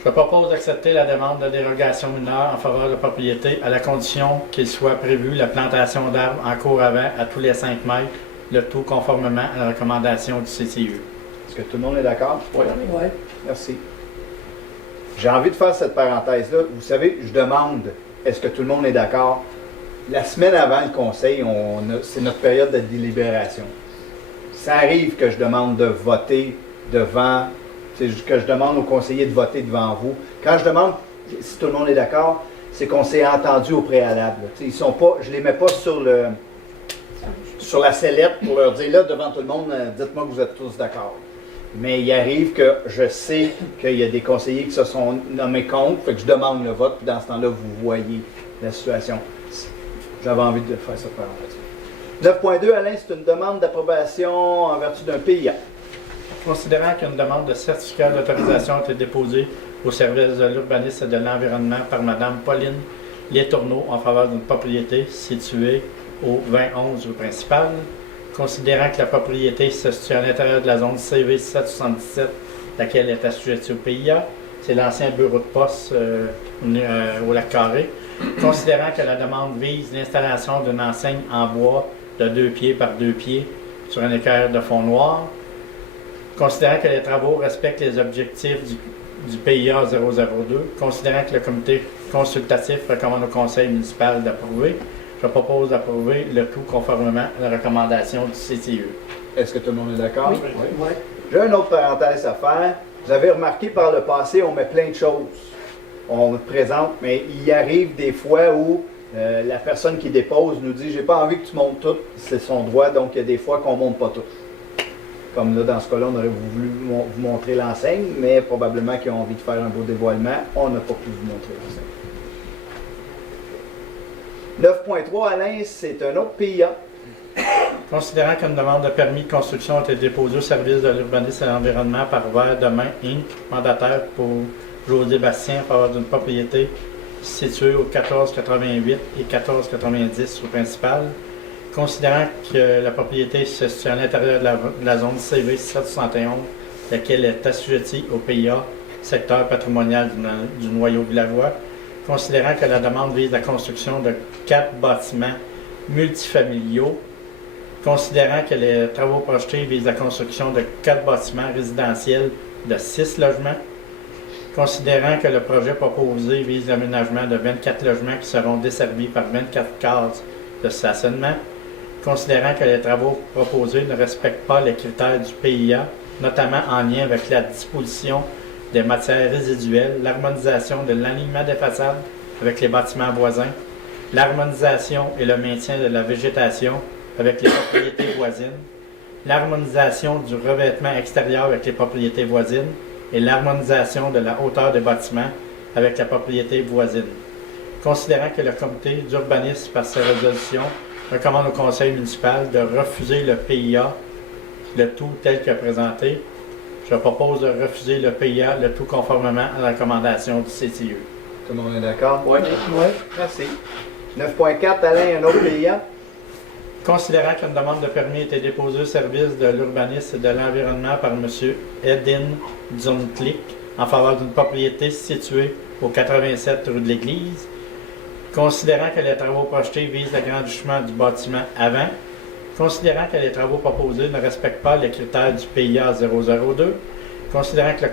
Je propose d'accepter la demande de dérogation mineure en faveur de la propriété à la condition qu'il soit prévu la plantation d'arbres en cours avant à tous les 5 mètres, le tout conformément à la recommandation du CCU. Est-ce que tout le monde est d'accord? Oui. Oui. Merci. J'ai envie de faire cette parenthèse-là. Vous savez, je demande, est-ce que tout le monde est d'accord? La semaine avant le conseil, c'est notre période de délibération. Ça arrive que je demande de voter devant, que je demande aux conseillers de voter devant vous. Quand je demande si tout le monde est d'accord, c'est qu'on s'est entendu au préalable. Ils sont pas, je ne les mets pas sur la sellette pour leur dire là, devant tout le monde, dites-moi que vous êtes tous d'accord. Mais il arrive que je sais qu'il y a des conseillers qui se sont nommés contre, fait que je demande le vote, puis dans ce temps-là, vous voyez la situation. J'avais envie de faire cette parenthèse. 9.2, Alain, c'est une demande d'approbation en vertu d'un PIA. Considérant qu'une demande de certificat d'autorisation a été déposée au service de l'urbanisme et de l'environnement par Mme Pauline Létourneau en faveur d'une propriété située au 2011 rue principale, considérant que la propriété se situe à l'intérieur de la zone CV 777, laquelle est assujettie au PIA, c'est l'ancien bureau de poste au Lac-Carré, considérant que la demande vise l'installation d'une enseigne en bois de 2 pieds par 2 pieds sur un équerre de fond noir, considérant que les travaux respectent les objectifs du PIA 002, considérant que le comité consultatif recommande au conseil municipal d'approuver, je propose d'approuver le tout conformément à la recommandation du CCU. Est-ce que tout le monde est d'accord? Oui. J'ai une autre parenthèse à faire. Vous avez remarqué par le passé, on met plein de choses. On le présente, mais il arrive des fois où la personne qui dépose nous dit « j'ai pas envie que tu montes tout, c'est son droit », donc il y a des fois qu'on ne monte pas tout. Comme là, dans ce cas-là, on aurait voulu vous montrer l'enseigne, mais probablement qu'ils ont envie de faire un beau dévoilement, on n'a pas pu vous montrer l'enseigne. 9.3, Alain, c'est un autre PIA. Considérant qu'une demande de permis de construction a été déposée au service de l'urbanisme et de l'environnement par Vert Demain Inc., mandataire pour José Bastien en faveur d'une propriété située au 1488 et 1490 rue principale, considérant que la propriété se situe à l'intérieur de la zone CV 771, laquelle est assujettie au PIA, secteur patrimonial du noyau villageois, considérant que la demande vise la construction de 4 bâtiments multifamiliaux, considérant que les travaux projetés visent la construction de 4 bâtiments résidentiels de 6 logements, considérant que le projet proposé vise l'aménagement de 24 logements qui seront desservis par 24 cases de stationnement, considérant que les travaux proposés ne respectent pas les critères du PIA, notamment en lien avec la disposition des matières résiduelles, l'harmonisation de l'alignement des façades avec les bâtiments voisins, l'harmonisation et le maintien de la végétation avec les propriétés voisines, l'harmonisation du revêtement extérieur avec les propriétés voisines et l'harmonisation de la hauteur des bâtiments avec la propriété voisine. Considérant que le comité d'urbanisme, par ses résolutions, recommande au conseil municipal de refuser le PIA, le tout tel que présenté, je propose de refuser le PIA, le tout conformément à la recommandation du CCE. Tout le monde est d'accord? Oui. Oui. Merci. 9.4, Alain, un autre PIA? Considérant qu'une demande de permis a été déposée au service de l'urbanisme et de l'environnement par M. Edin Zumklik en faveur d'une propriété située au 87 rue de l'Église, considérant que les travaux projetés visent l'agrandissement du bâtiment avant, considérant que les travaux proposés ne respectent pas les critères du PIA 002, considérant que le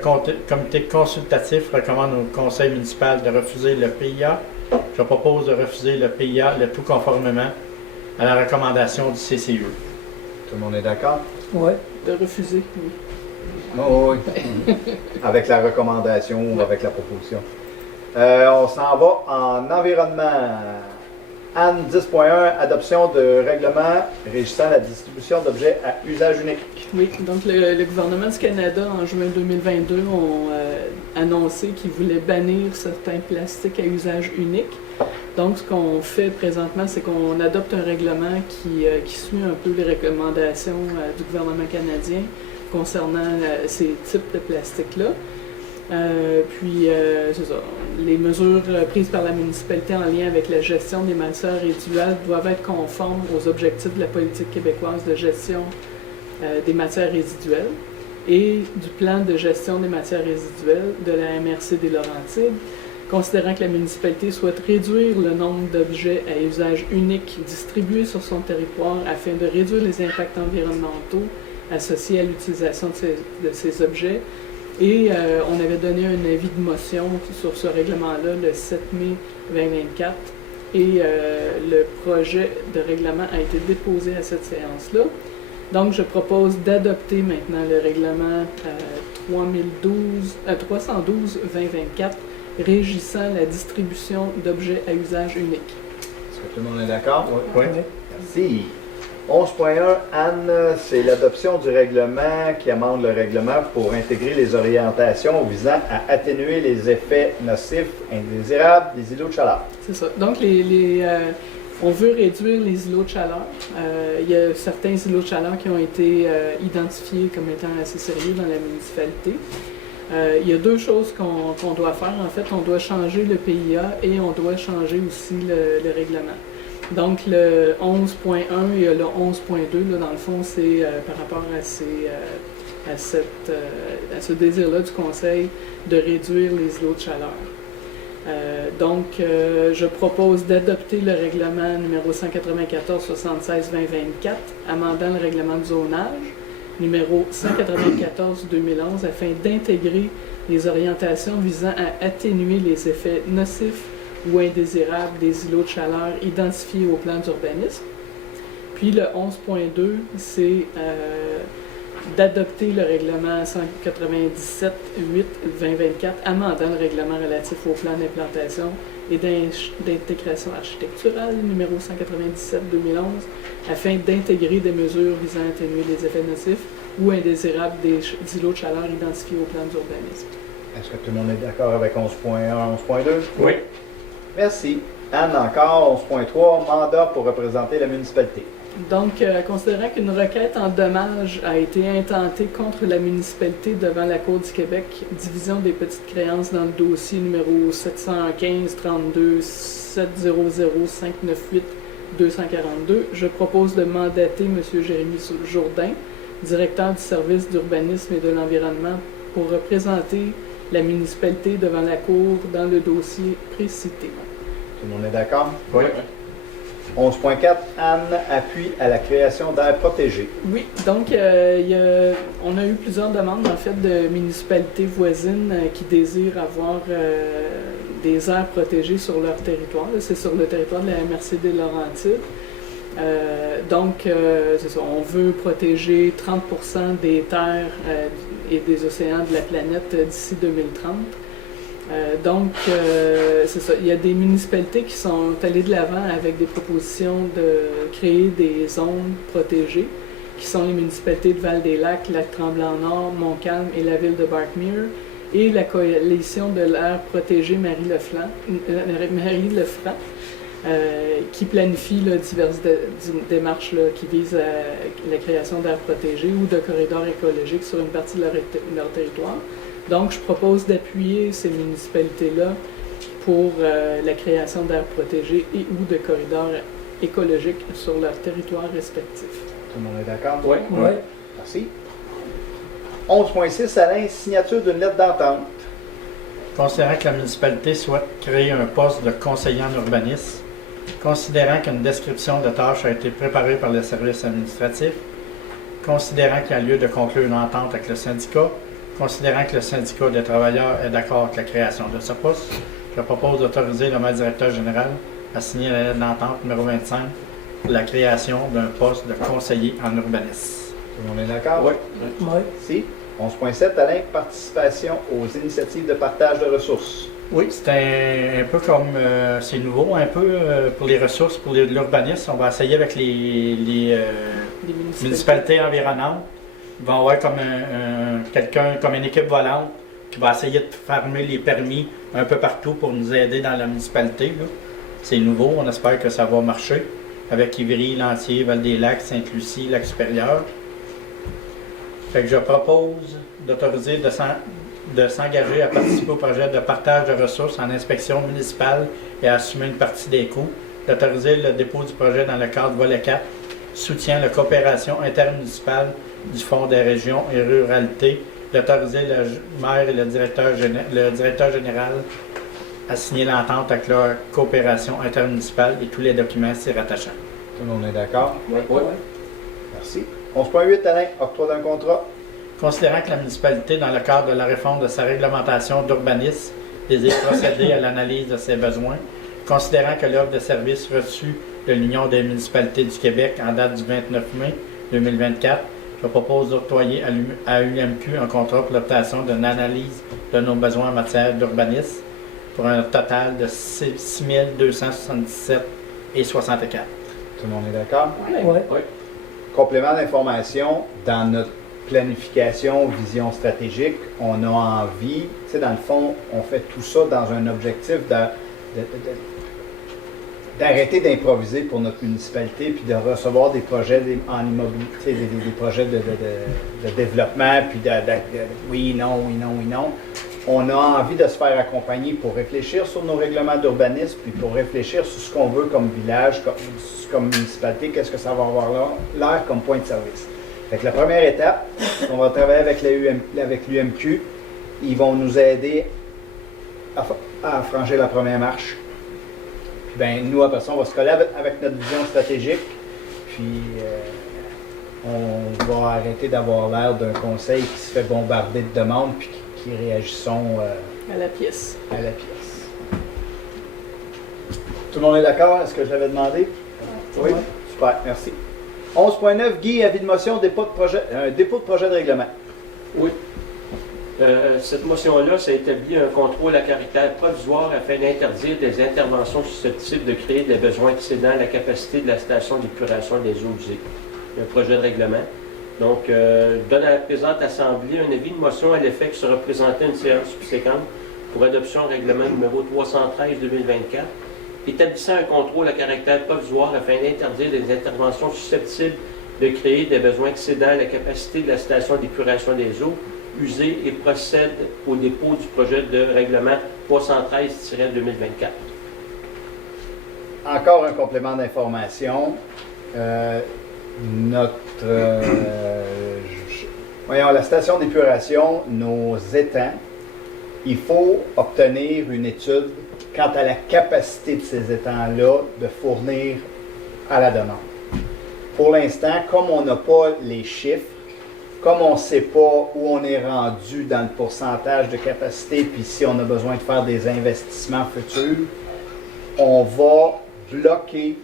comité consultatif recommande au conseil municipal de refuser le PIA, je propose de refuser le PIA, le tout conformément à la recommandation du CCE. Tout le monde est d'accord? Oui. De refuser, oui. Oh, oui. Avec la recommandation ou avec la proposition. On s'en va en environnement. Anne 10.1, adoption de règlement régissant la distribution d'objets à usage unique. Oui, donc le gouvernement du Canada, en juin 2022, ont annoncé qu'ils voulaient bannir certains plastiques à usage unique. Donc, ce qu'on fait présentement, c'est qu'on adopte un règlement qui suit un peu les recommandations du gouvernement canadien concernant ces types de plastiques-là. C'est ça. Les mesures prises par la municipalité en lien avec la gestion des matières résiduelles doivent être conformes aux objectifs de la politique québécoise de gestion des matières résiduelles et du plan de gestion des matières résiduelles de la MRC des Laurentides, considérant que la municipalité souhaite réduire le nombre d'objets à usage unique distribués sur son territoire afin de réduire les impacts environnementaux associés à l'utilisation de ces objets. Et on avait donné un avis de motion sur ce règlement-là le 7 mai 2024 et le projet de règlement a été déposé à cette séance-là. Donc, je propose d'adopter maintenant le règlement 312-2024 régissant la distribution d'objets à usage unique. Est-ce que tout le monde est d'accord? Oui. Merci. 11.1, Anne, c'est l'adoption du règlement qui amende le règlement pour intégrer les orientations visant à atténuer les effets nocifs indésirables des îlots de chaleur. C'est ça. Donc, on veut réduire les îlots de chaleur. Il y a certains îlots de chaleur qui ont été identifiés comme étant assez sérieux dans la municipalité. Il y a deux choses qu'on doit faire. En fait, on doit changer le PIA et on doit changer aussi le règlement. Donc, le 11.1 et le 11.2, dans le fond, c'est par rapport à ce désir-là du Conseil de réduire les îlots de chaleur. Je propose d'adopter le règlement numéro 194-76-2024, amendant le règlement de zonage, numéro 194-2011, afin d'intégrer les orientations visant à atténuer les effets nocifs ou indésirables des îlots de chaleur identifiés au plan d'urbanisme. Puis le 11.2, c'est d'adopter le règlement 197-8-2024, amendant le règlement relatif au plan d'implantation et d'intégration architecturale, numéro 197-2011, afin d'intégrer des mesures visant à atténuer les effets nocifs ou indésirables des îlots de chaleur identifiés au plan d'urbanisme. Est-ce que tout le monde est d'accord avec 11.1, 11.2? Oui. Merci. Anne, encore 11.3, mandat pour représenter la municipalité. Donc, considérant qu'une requête en dommages a été intentée contre la municipalité devant la Cour du Québec, division des petites créances dans le dossier numéro 715-32-700-598-242, je propose de mandater M. Jérémy Jourdain, directeur du service d'urbanisme et de l'environnement, pour représenter la municipalité devant la Cour dans le dossier précité. Tout le monde est d'accord? Oui. 11.4, Anne, appui à la création d'aires protégées. Oui, donc on a eu plusieurs demandes en fait de municipalités voisines qui désirent avoir des aires protégées sur leur territoire. C'est sur le territoire de la MRC des Laurentides. Donc, c'est ça, on veut protéger 30% des terres et des océans de la planète d'ici 2030. Donc, c'est ça, il y a des municipalités qui sont allées de l'avant avec des propositions de créer des zones protégées, qui sont les municipalités de Val-des-Lacs, Lac-Tremblant-Nord, Montcalm et la ville de Barkmere, et la coalition de l'aire protégée Marie-Lefranc, qui planifie là, diverses démarches là, qui visent à la création d'aires protégées ou de corridors écologiques sur une partie de leur territoire. Donc, je propose d'appuyer ces municipalités-là pour la création d'aires protégées et ou de corridors écologiques sur leur territoire respectif. Tout le monde est d'accord? Oui. Oui. Merci. 11.6, Alain, signature d'une lettre d'entente. Considérant que la municipalité souhaite créer un poste de conseiller en urbanisme, considérant qu'une description de tâches a été préparée par le service administratif, considérant qu'il y a lieu de conclure une entente avec le syndicat, considérant que le syndicat des travailleurs est d'accord avec la création de ce poste, je propose d'autoriser le maire directeur général à signer la lettre d'entente numéro 25 pour la création d'un poste de conseiller en urbanisme. Tout le monde est d'accord? Oui. Oui. Si. 11.7, Alain, participation aux initiatives de partage de ressources. Oui, c'est un peu comme, c'est nouveau, un peu pour les ressources, pour l'urbanisme. On va essayer avec les municipalités environnantes. Ils vont avoir comme quelqu'un, comme une équipe volante qui va essayer de fermer les permis un peu partout pour nous aider dans la municipalité. Là. C'est nouveau, on espère que ça va marcher. Avec Ivry, Lantier, Val-des-Lacs, Sainte-Lucie, Lac-Supérieur. Fait que je propose d'autoriser de s'engager à participer au projet de partage de ressources en inspection municipale et à assumer une partie des coûts, d'autoriser le dépôt du projet dans le cadre volet 4, soutient la coopération intermunicipale du Fonds des régions et ruralité, d'autoriser le maire et le directeur général à signer l'entente avec leur coopération intermunicipale et tous les documents s'y rattachant. Tout le monde est d'accord? Oui. Merci. 11.8, Alain, octroi d'un contrat. Considérant que la municipalité, dans le cadre de la réforme de sa réglementation d'urbanisme, désire procéder à l'analyse de ses besoins, considérant que l'offre de services reçue de l'Union des municipalités du Québec en date du 29 mai 2024, je propose d'octroyer à UMQ un contrat pour l'obtention d'une analyse de nos besoins en matière d'urbanisme pour un total de 6 277,64 $. Tout le monde est d'accord? Oui. Complément d'information, dans notre planification, vision stratégique, on a envie, tu sais, dans le fond, on fait tout ça dans un objectif d'arrêter d'improviser pour notre municipalité puis de recevoir des projets en immobilier, tu sais, des projets de développement, puis oui, non. On a envie de se faire accompagner pour réfléchir sur nos règlements d'urbanisme, puis pour réfléchir sur ce qu'on veut comme village, comme municipalité, qu'est-ce que ça va avoir l'air comme point de service. Fait que la première étape, on va travailler avec l'UMQ. Ils vont nous aider à franchir la première marche. Puis ben, nous, après ça, on va se coller avec notre vision stratégique. Puis on va arrêter d'avoir l'air d'un conseil qui se fait bombarder de demandes puis qui réagissons À la pièce. à la pièce. Tout le monde est d'accord? Est-ce que je l'avais demandé? Oui? Super, merci. 11.9, Guy, avis de motion, dépôt de projet de règlement. Oui. Cette motion-là, ça établit un contrôle à caractère provisoire afin d'interdire des interventions susceptibles de créer des besoins excédant la capacité de la station d'épuration des eaux usées. Un projet de règlement. Donc, donne à la présente Assemblée un avis de motion à l'effet que sera présenté une séance subséquente pour adoption règlement numéro 313-2024, établissant un contrôle à caractère provisoire afin d'interdire des interventions susceptibles de créer des besoins excédant la capacité de la station d'épuration des eaux usées et procède au dépôt du projet de règlement 313-2024. Encore un complément d'information. Voyons, la station d'épuration, nos étangs, il faut obtenir une étude quant à la capacité de ces étangs-là de fournir à la demande. Pour l'instant, comme on n'a pas les chiffres, comme on ne sait pas où on est rendu dans le pourcentage de capacité, puis si on a besoin de faire des investissements futurs, on va bloquer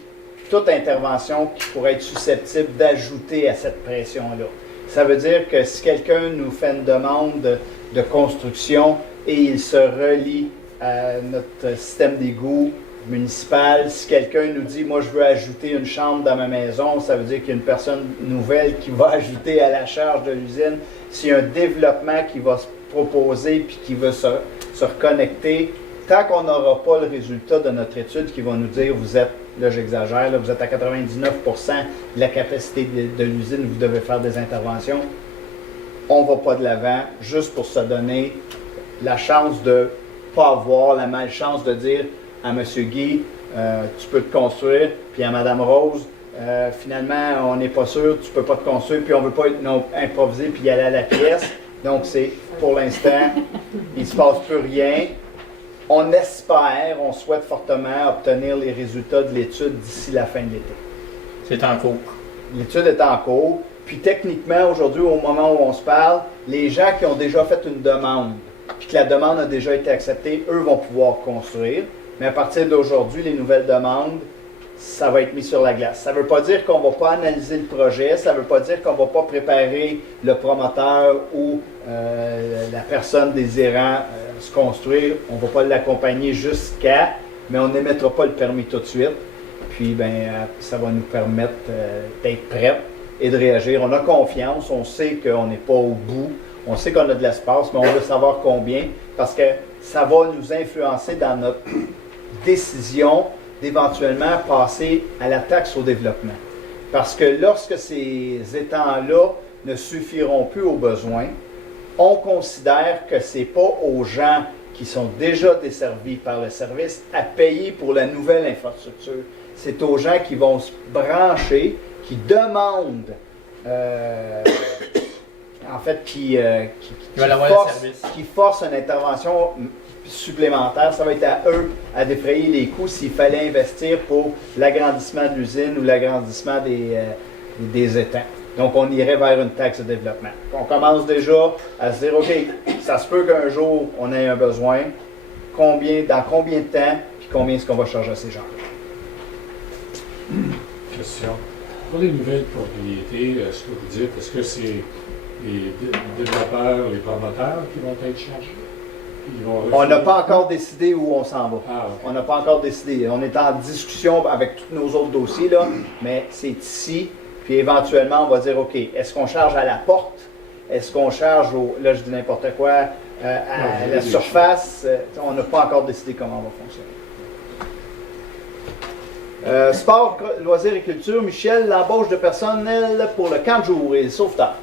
toute intervention qui pourrait être susceptible d'ajouter à cette pression-là. Ça veut dire que si quelqu'un nous fait une demande de construction et il se relie à notre système d'égout municipal, si quelqu'un nous dit « moi je veux ajouter une chambre dans ma maison », ça veut dire qu'il y a une personne nouvelle qui va ajouter à la charge de l'usine. S'il y a un développement qui va se proposer puis qui veut se reconnecter, tant qu'on n'aura pas le résultat de notre étude qui va nous dire « vous êtes, là j'exagère, là, vous êtes à 99% de la capacité de l'usine, vous devez faire des interventions », on ne va pas de l'avant juste pour se donner la chance de ne pas avoir la malchance de dire à M. Guy, tu peux te construire, puis à Mme Rose, finalement, on n'est pas sûr, tu ne peux pas te construire, puis on ne veut pas être improvisé puis y aller à la pièce. Donc, c'est pour l'instant, il ne se passe plus rien. On espère, on souhaite fortement obtenir les résultats de l'étude d'ici la fin de l'été. C'est en cours. L'étude est en cours. Puis techniquement, aujourd'hui, au moment où on se parle, les gens qui ont déjà fait une demande, puis que la demande a déjà été acceptée, eux vont pouvoir construire. Mais à partir d'aujourd'hui, les nouvelles demandes, ça va être mis sur la glace. Ça ne veut pas dire qu'on ne va pas analyser le projet, ça ne veut pas dire qu'on ne va pas préparer le promoteur ou la personne désirant se construire. On ne va pas l'accompagner jusqu'à, mais on n'émettra pas le permis tout de suite. Puis, ça va nous permettre d'être prêts et de réagir. On a confiance, on sait qu'on n'est pas au bout, on sait qu'on a de l'espace, mais on veut savoir combien, parce que ça va nous influencer dans notre décision d'éventuellement passer à la taxe au développement. Parce que lorsque ces étangs-là ne suffiront plus aux besoins, on considère que ce n'est pas aux gens qui sont déjà desservis par le service à payer pour la nouvelle infrastructure. C'est aux gens qui vont se brancher, qui demandent, en fait, qui forcent une intervention supplémentaire. Ça va être à eux à défrayer les coûts s'il fallait investir pour l'agrandissement de l'usine ou l'agrandissement des étangs. Donc, on irait vers une taxe de développement. On commence déjà à se dire, OK, ça se peut qu'un jour, on ait un besoin. Dans combien de temps, puis combien est-ce qu'on va charger à ces gens-là? Question. Pour les nouvelles propriétés, ce que vous dites, est-ce que c'est les développeurs, les promoteurs qui vont être chargés? On n'a pas encore décidé où on s'en va. Ah, okay. On n'a pas encore décidé. On est en discussion avec tous nos autres dossiers, là, mais c'est ici. Puis éventuellement, on va dire, OK, est-ce qu'on charge à la porte? Est-ce qu'on charge là je dis n'importe quoi, à la surface? On n'a pas encore décidé comment on va fonctionner. Sport, loisirs et culture. Michel, l'embauche de personnel pour le camp de jour et le sauveteur.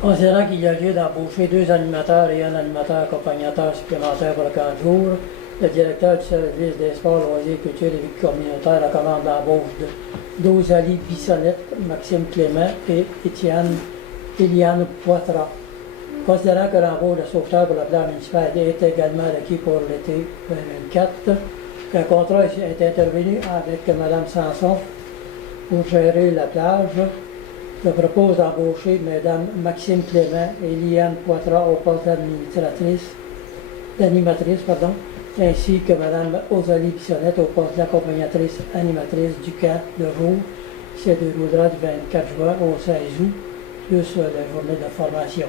Considérant qu'il y a lieu d'embaucher 2 animateurs et un animateur accompagnateur supplémentaire pour le camp de jour, le directeur du service des sports, loisirs, culture et vie communautaire recommande l'embauche de Dosalie Bissonnette, Maxime Clément et Eliane Poitras. Considérant que l'embauche de sauveteur pour la plage municipale est également requis pour l'été 2024, qu'un contrat est intervenu avec Mme Sanson pour gérer la plage, je propose d'embaucher Mme Maxime Clément et Liane Poitras au poste d'animatrice, ainsi que Mme Osalie Bissonnette au poste d'accompagnatrice animatrice du camp de jour. Se déroulera du 24 juin au 16 août, plus la journée de formation.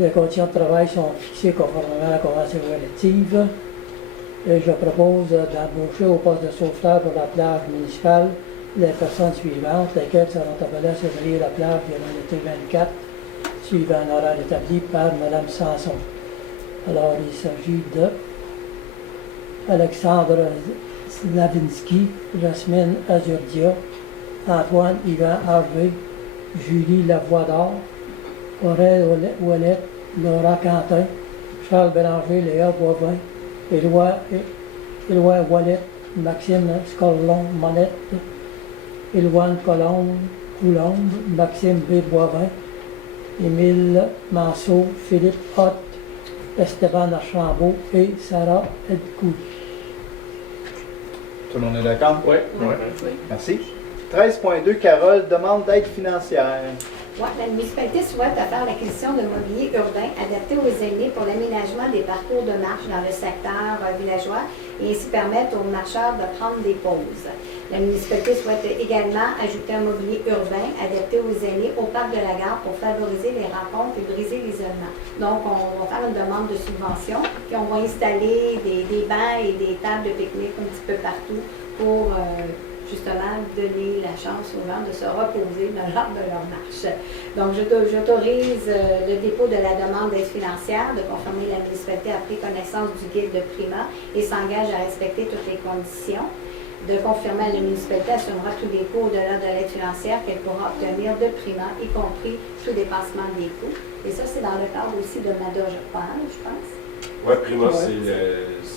Les conditions de travail sont fixées conformément à la convention collective. Et je propose d'embaucher au poste de sauveteur pour la plage municipale les personnes suivantes, lesquelles seront appelées à surveiller la plage durant l'été 24, suivant un horaire établi par Mme Sanson. Alors, il s'agit de Alexandre Slavinsky, Jasmine Azurdia, Antoine Yvan Harvey, Julie Lavoie-d'Or, Aurèle Ouellette, Laura Quentin, Charles Bélanger, Léa Boivin, Éloi Ouellette, Maxime Scorlon-Monette, Éloine Coulombe, Maxime B. Boivin, Émile Manceau, Philippe Hott, Esteban Archambault et Sarah Edcou. Tout le monde est d'accord? Oui. Merci. 13.2, Carole, demande d'aide financière. Ouais, la municipalité souhaite faire l'acquisition de mobilier urbain adapté aux aînés pour l'aménagement des parcours de marche dans le secteur villageois et ainsi permettre aux marcheurs de prendre des pauses. La municipalité souhaite également ajouter un mobilier urbain adapté aux aînés au parc de la gare pour favoriser les rencontres et briser l'isolement. Donc, on va faire une demande de subvention, puis on va installer des bancs et des tables de pique-nique un petit peu partout pour justement donner la chance aux gens de se reposer lors de leur marche. Donc, j'autorise le dépôt de la demande d'aide financière, de confirmer la municipalité a pris connaissance du guide de Prima et s'engage à respecter toutes les conditions, de confirmer à la municipalité assumera tous les coûts au-delà de l'aide financière qu'elle pourra obtenir de Prima, y compris tout dépassement des coûts. Et ça, c'est dans le cadre aussi de MADA, je pense. Oui, Prima, c'est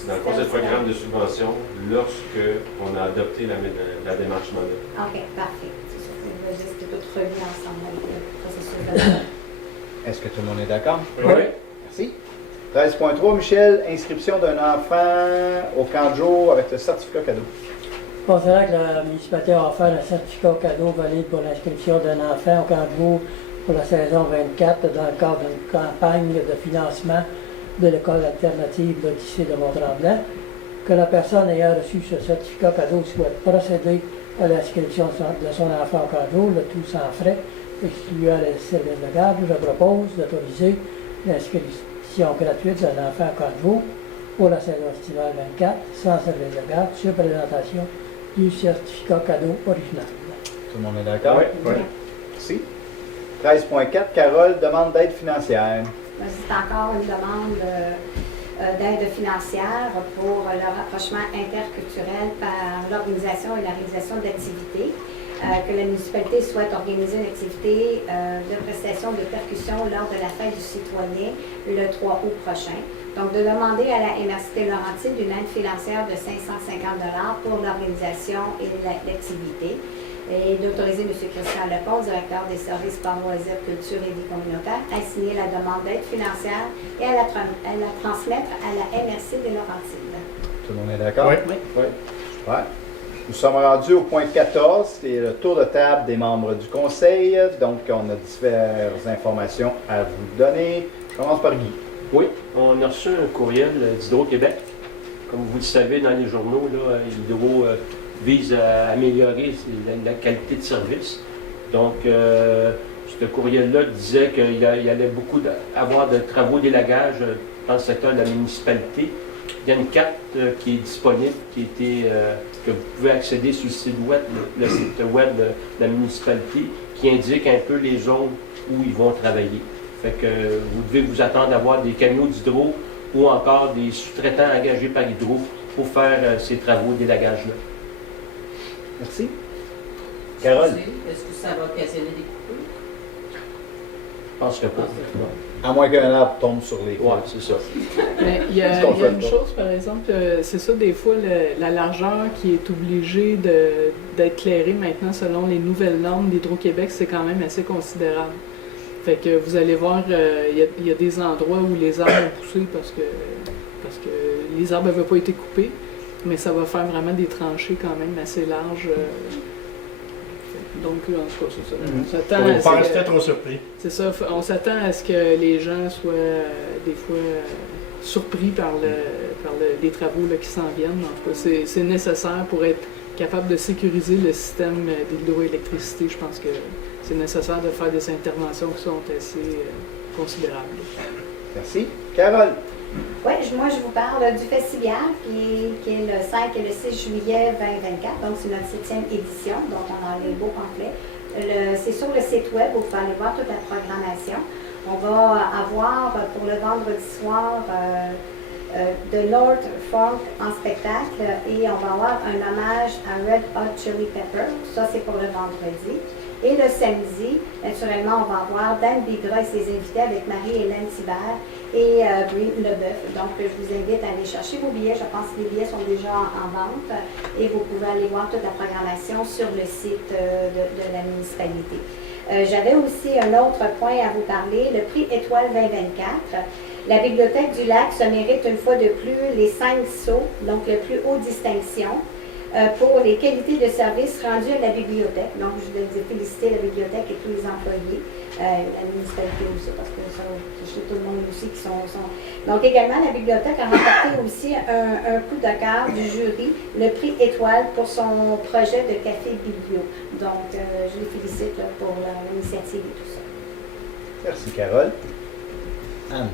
dans le fond, c'est le programme de subvention lorsque on a adopté la démarche MADA. OK, parfait. C'est ça. C'est tout relié ensemble avec le processus de MADA. Est-ce que tout le monde est d'accord? Oui. Merci. 13.3, Michel, inscription d'un enfant au camp de jour avec le certificat cadeau. Considérant que la municipalité a offert un certificat cadeau valide pour l'inscription d'un enfant au camp de jour pour la saison 24 dans le cadre d'une campagne de financement de l'école alternative d'Odyssée de Mont-Tremblant, que la personne ayant reçu ce certificat cadeau souhaite procéder à l'inscription de son enfant au camp de jour, le tout sans frais, excluant les services de garde, je propose d'autoriser l'inscription gratuite d'un enfant au camp de jour pour la saison estivale 24, sans service de garde, sur présentation du certificat cadeau original. Tout le monde est d'accord? Oui. Merci. 13.4, Carole, demande d'aide financière. C'est encore une demande d'aide financière pour le rapprochement interculturel par l'organisation et la réalisation d'activités. Que la municipalité souhaite organiser une activité de prestation de percussion lors de la fête du citoyen le 3 août prochain. Donc, de demander à la MRC Laurentide une aide financière de 550 $ pour l'organisation et l'activité. Et d'autoriser M. Christian Lecomte, directeur des services par loisirs, culture et vie communautaire, à signer la demande d'aide financière et à la transmettre à la MRC des Laurentides. Tout le monde est d'accord? Oui. Super. Nous sommes rendus au point 14, c'est le tour de table des membres du conseil. Donc, on a diverses informations à vous donner. Je commence par Guy. Oui, on a reçu un courriel d'Hydro-Québec. Comme vous le savez, dans les journaux, là, Hydro vise à améliorer la qualité de service. Donc, ce courriel-là disait qu'il y allait beaucoup avoir de travaux d'élagage dans le secteur de la municipalité. Il y a une carte qui est disponible, que vous pouvez accéder sur le site web de la municipalité, qui indique un peu les zones où ils vont travailler. Fait que vous devez vous attendre à avoir des camions d'hydro ou encore des sous-traitants engagés par Hydro pour faire ces travaux d'élagage-là. Merci. Carole. Est-ce que ça va occasionner des coupures? Je pense que pas. À moins qu'un arbre tombe sur les Oui, c'est ça. Mais il y a une chose, par exemple, c'est ça, des fois, la largeur qui est obligée d'être éclairée maintenant selon les nouvelles normes d'Hydro-Québec, c'est quand même assez considérable. Fait que vous allez voir, il y a des endroits où les arbres ont poussé parce que les arbres n'avaient pas été coupés, mais ça va faire vraiment des tranchées quand même assez larges. Donc, en tout cas, c'est ça. On s'attend On à ce pense que- peut-être trop surpris. C'est ça, on s'attend à ce que les gens soient des fois surpris par les travaux là, qui s'en viennent. En tout cas, c'est nécessaire pour être capable de sécuriser le système d'hydroélectricité. Je pense que c'est nécessaire de faire des interventions qui sont assez considérables. Merci. Carole. Oui, moi je vous parle du Festivial qui est le 5 et le 6 juillet 2024, donc c'est notre 7e édition, dont on a les beaux pamphlets. C'est sur le site web où vous pouvez aller voir toute la programmation. On va avoir pour le vendredi soir de North Fork en spectacle et on va avoir un hommage à Red Hot Chili Pepper. Ça, c'est pour le vendredi. Et le samedi, naturellement, on va avoir Dan Bigra et ses invités avec Marie-Hélène Thibert et Brie Leboeuf. Donc, je vous invite à aller chercher vos billets. Je pense que les billets sont déjà en vente et vous pouvez aller voir toute la programmation sur le site de la municipalité. J'avais aussi un autre point à vous parler, le prix Étoile 2024. La Bibliothèque du Lac se mérite une fois de plus les 5 sceaux, donc la plus haute distinction, pour les qualités de service rendues à la bibliothèque. Donc, je voulais féliciter la bibliothèque et tous les employés la municipalité aussi, parce que ça, je sais tout le monde aussi qui sont... Donc également, la bibliothèque a remporté aussi un coup de cœur du jury, le prix Étoile pour son projet de café biblio. Donc, je les félicite là, pour l'initiative et tout ça. Merci, Carole. Anne.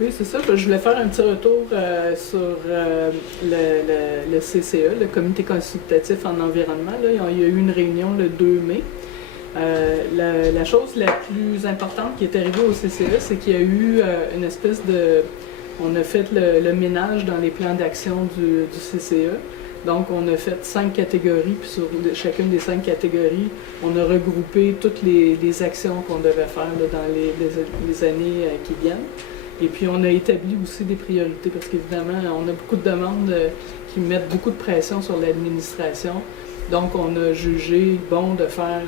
Oui, c'est ça. Je voulais faire un petit retour sur le CCE, le Comité consultatif en environnement. Là. Il y a eu une réunion le 2 mai. La chose la plus importante qui est arrivée au CCE, c'est qu'il y a eu une espèce de... On a fait le ménage dans les plans d'action du CCE. Donc, on a fait 5 catégories, puis sur chacune des 5 catégories, on a regroupé toutes les actions qu'on devait faire là, dans les années qui viennent. Et puis, on a établi aussi des priorités, parce qu'évidemment, on a beaucoup de demandes qui mettent beaucoup de pression sur l'administration. Donc, on a jugé bon de faire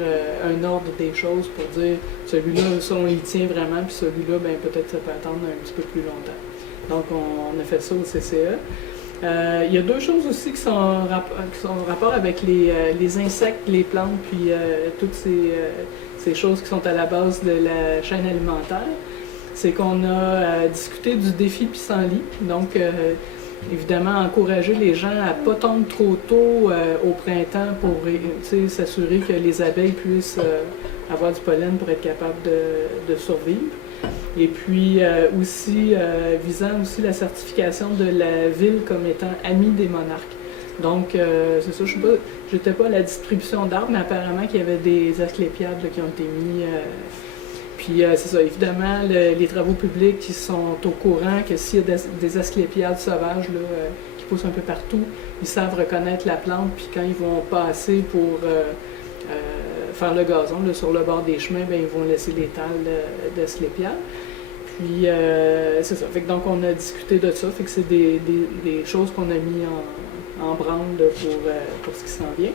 un ordre des choses pour dire celui-là, ça, on y tient vraiment, puis celui-là, ben peut-être ça peut attendre un petit peu plus longtemps. Donc, on a fait ça au CCE. Il y a 2 choses aussi qui sont en rapport avec les insectes, les plantes, puis toutes ces choses qui sont à la base de la chaîne alimentaire. C'est qu'on a discuté du défi pissenlit. Donc, évidemment, encourager les gens à ne pas tondre trop tôt au printemps pour s'assurer que les abeilles puissent avoir du pollen pour être capables de survivre. Et puis aussi visant aussi la certification de la ville comme étant amie des monarques. Donc, c'est ça, je n'étais pas à la distribution d'arbres, mais apparemment qu'il y avait des asclépiades là, qui ont été mis. Puis c'est ça, évidemment, les travaux publics qui sont au courant que s'il y a des asclépiades sauvages là, qui poussent un peu partout, ils savent reconnaître la plante, puis quand ils vont passer pour faire le gazon là, sur le bord des chemins, bien, ils vont laisser les talles d'asclépiades. Puis c'est ça, fait que donc on a discuté de ça, fait que c'est des choses qu'on a mis en branle là, pour ce qui s'en vient.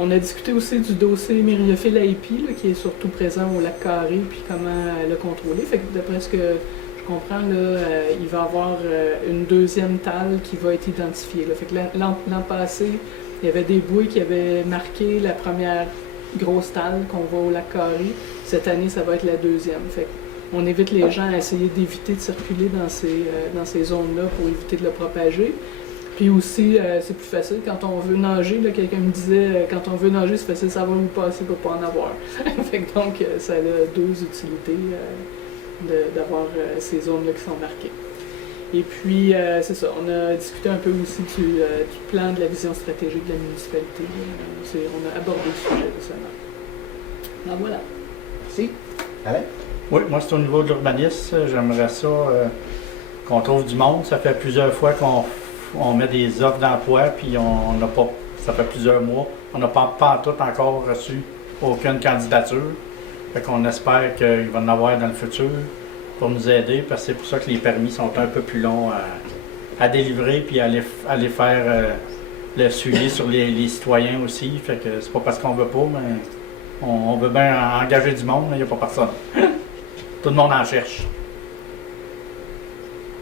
On a discuté aussi du dossier Myriophylle aipi, là, qui est surtout présent au lac Carré, puis comment le contrôler. Fait que d'après ce que je comprends, là, il va y avoir une deuxième talle qui va être identifiée. Là. Fait que l'an passé, il y avait des bouées qui avaient marqué la première grosse talle qu'on voit au lac Carré. Cette année, ça va être la deuxième. Fait on évite les gens à essayer d'éviter de circuler dans ces zones-là pour éviter de le propager. Puis aussi, c'est plus facile quand on veut nager. Là, quelqu'un me disait, quand on veut nager, c'est facile de savoir où passer pour pas en avoir. Fait que donc, ça a 2 utilités d'avoir ces zones-là qui sont marquées. Et puis, c'est ça, on a discuté un peu aussi du plan de la vision stratégique de la municipalité. On a abordé le sujet récemment. Donc voilà. Merci. Alain? Oui, moi, c'est au niveau de l'urbanisme. J'aimerais ça qu'on trouve du monde. Ça fait plusieurs fois qu'on met des offres d'emploi, puis on n'a pas, ça fait plusieurs mois, on n'a pas en tout encore reçu aucune candidature. Fait qu'on espère qu'il va en avoir dans le futur pour nous aider, parce que c'est pour ça que les permis sont un peu plus longs à délivrer, puis à les faire le suivi sur les citoyens aussi. Fait que c'est pas parce qu'on veut pas, mais on veut bien engager du monde, mais il n'y a pas personne. Tout le monde en cherche.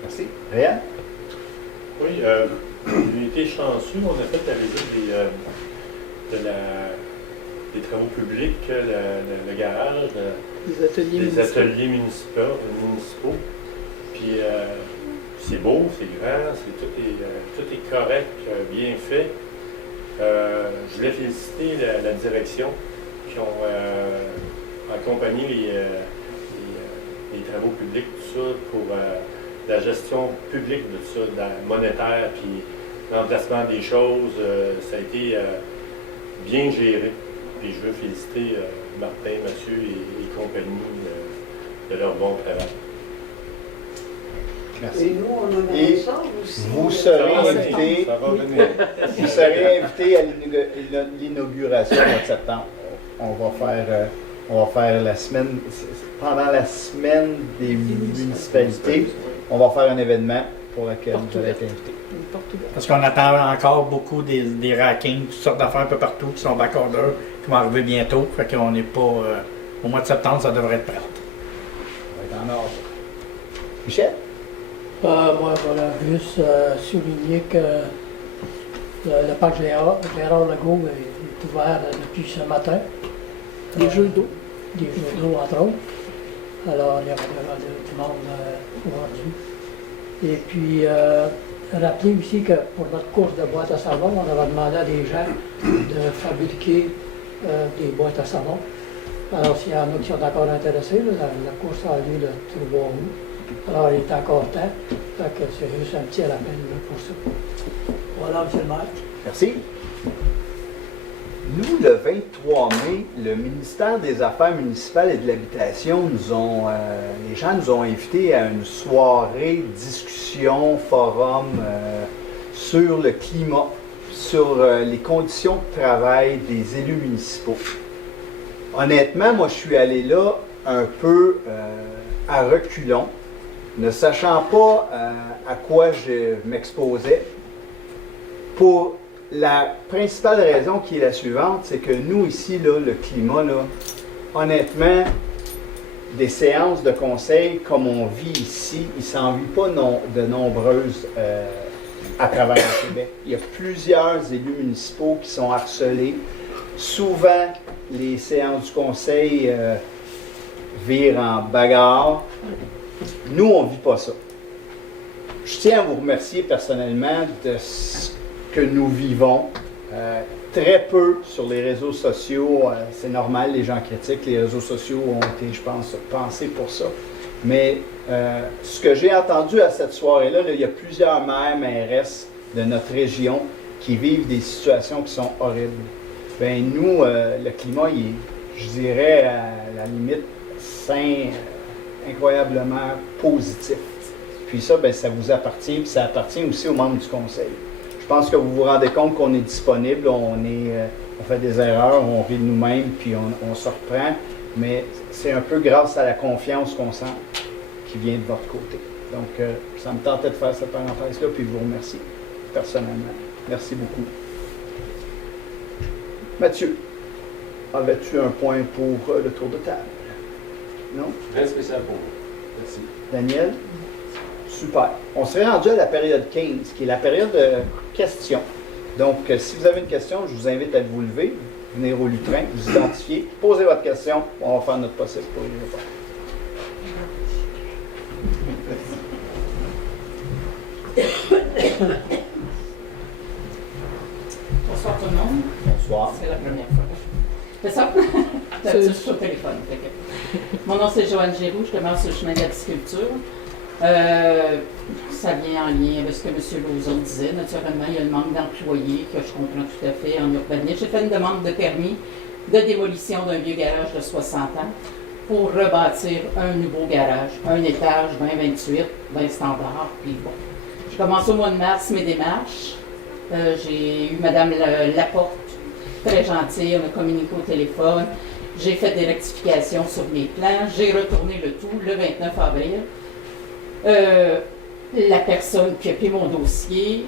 Merci. Réal? Oui, j'ai été chanceux. On a fait la visite des travaux publics, le garage, les ateliers municipaux. Puis c'est beau, c'est grand, tout est correct, bien fait. Je voulais féliciter la direction qui ont accompagné les travaux publics, tout ça, pour la gestion publique de tout ça, monétaire, puis l'emplacement des choses. Ça a été bien géré. Puis je veux féliciter Martin, Mathieu et compagnie de leur bon travail. Merci. Et nous, on en a Et une chambre aussi. Vous serez invité. Ça va venir. Vous serez invité à l'inauguration au mois de septembre. On va faire la semaine, pendant la semaine des municipalités, on va faire un événement pour lequel vous allez être invité. Parce qu'on attend encore beaucoup des rackings, toutes sortes d'affaires un peu partout qui sont back-order, qui vont arriver bientôt. Fait qu'on n'est pas... au mois de septembre, ça devrait être prêt. On va être en ordre. Michel? Moi, voilà, juste souligner que le parc Gérard Legault est ouvert depuis ce matin. Les jeux d'eau. des journaux, entre autres. Alors, il y aura du monde aujourd'hui. Et puis, rappelez aussi que pour notre course de boîtes à savon, on avait demandé à des gens de fabriquer des boîtes à savon. Alors, s'il y en a qui sont encore intéressés, là, la course a lieu le 3 août. Alors, il est encore temps. Donc, c'est juste un petit rappel là, pour ça. Voilà, M. le maire. Merci. Nous, le 23 mai, le ministère des Affaires municipales et de l'Habitation les gens nous ont invités à une soirée, discussion, forum sur le climat, sur les conditions de travail des élus municipaux. Honnêtement, moi, je suis allé là un peu à reculons, ne sachant pas à quoi je m'exposais. Pour la principale raison qui est la suivante, c'est que nous, ici, là, le climat, là, honnêtement, des séances de conseil comme on vit ici, il ne s'en vit pas de nombreuses à travers le Québec. Il y a plusieurs élus municipaux qui sont harcelés. Souvent, les séances du conseil virent en bagarre. Nous, on ne vit pas ça. Je tiens à vous remercier personnellement de ce que nous vivons. Très peu sur les réseaux sociaux, c'est normal, les gens critiquent, les réseaux sociaux ont été, je pense, pensés pour ça. Mais ce que j'ai entendu à cette soirée-là, il y a plusieurs maires, mairesses de notre région qui vivent des situations qui sont horribles. Ben nous, le climat, il est, je dirais, à la limite, sain, incroyablement positif. Puis ça, ben, ça vous appartient, puis ça appartient aussi aux membres du conseil. Je pense que vous vous rendez compte qu'on est disponible, on fait des erreurs, on rit de nous-mêmes, puis on se reprend, mais c'est un peu grâce à la confiance qu'on sent qui vient de votre côté. Donc, ça me tentait de faire cette parenthèse-là, puis vous remercier personnellement. Merci beaucoup. Mathieu, avais-tu un point pour le tour de table? Non? Rien spécial pour vous. Merci. Daniel? Super. On serait rendu à la période 15, qui est la période de questions. Donc, si vous avez une question, je vous invite à vous lever, venir au lutrin, vous identifier, posez votre question, on va faire notre possible pour y répondre. Bonsoir tout le monde. Bonsoir. C'est la première fois. C'est ça? D'habitude, je suis au téléphone. Mon nom, c'est Joanne Giroux, je commence sur le chemin de la pisciculture. Ça vient en lien avec ce que M. Lauzon disait. Naturellement, il y a le manque d'employés que je comprends tout à fait en urbanisme. J'ai fait une demande de permis de démolition d'un vieux garage de 60 ans pour rebâtir un nouveau garage, un étage 2028, 20 standards. Puis bon, je commence au mois de mars mes démarches. J'ai eu Mme Laporte, très gentille, on a communiqué au téléphone. J'ai fait des rectifications sur mes plans. J'ai retourné le tout le 29 avril. La personne qui a pris mon dossier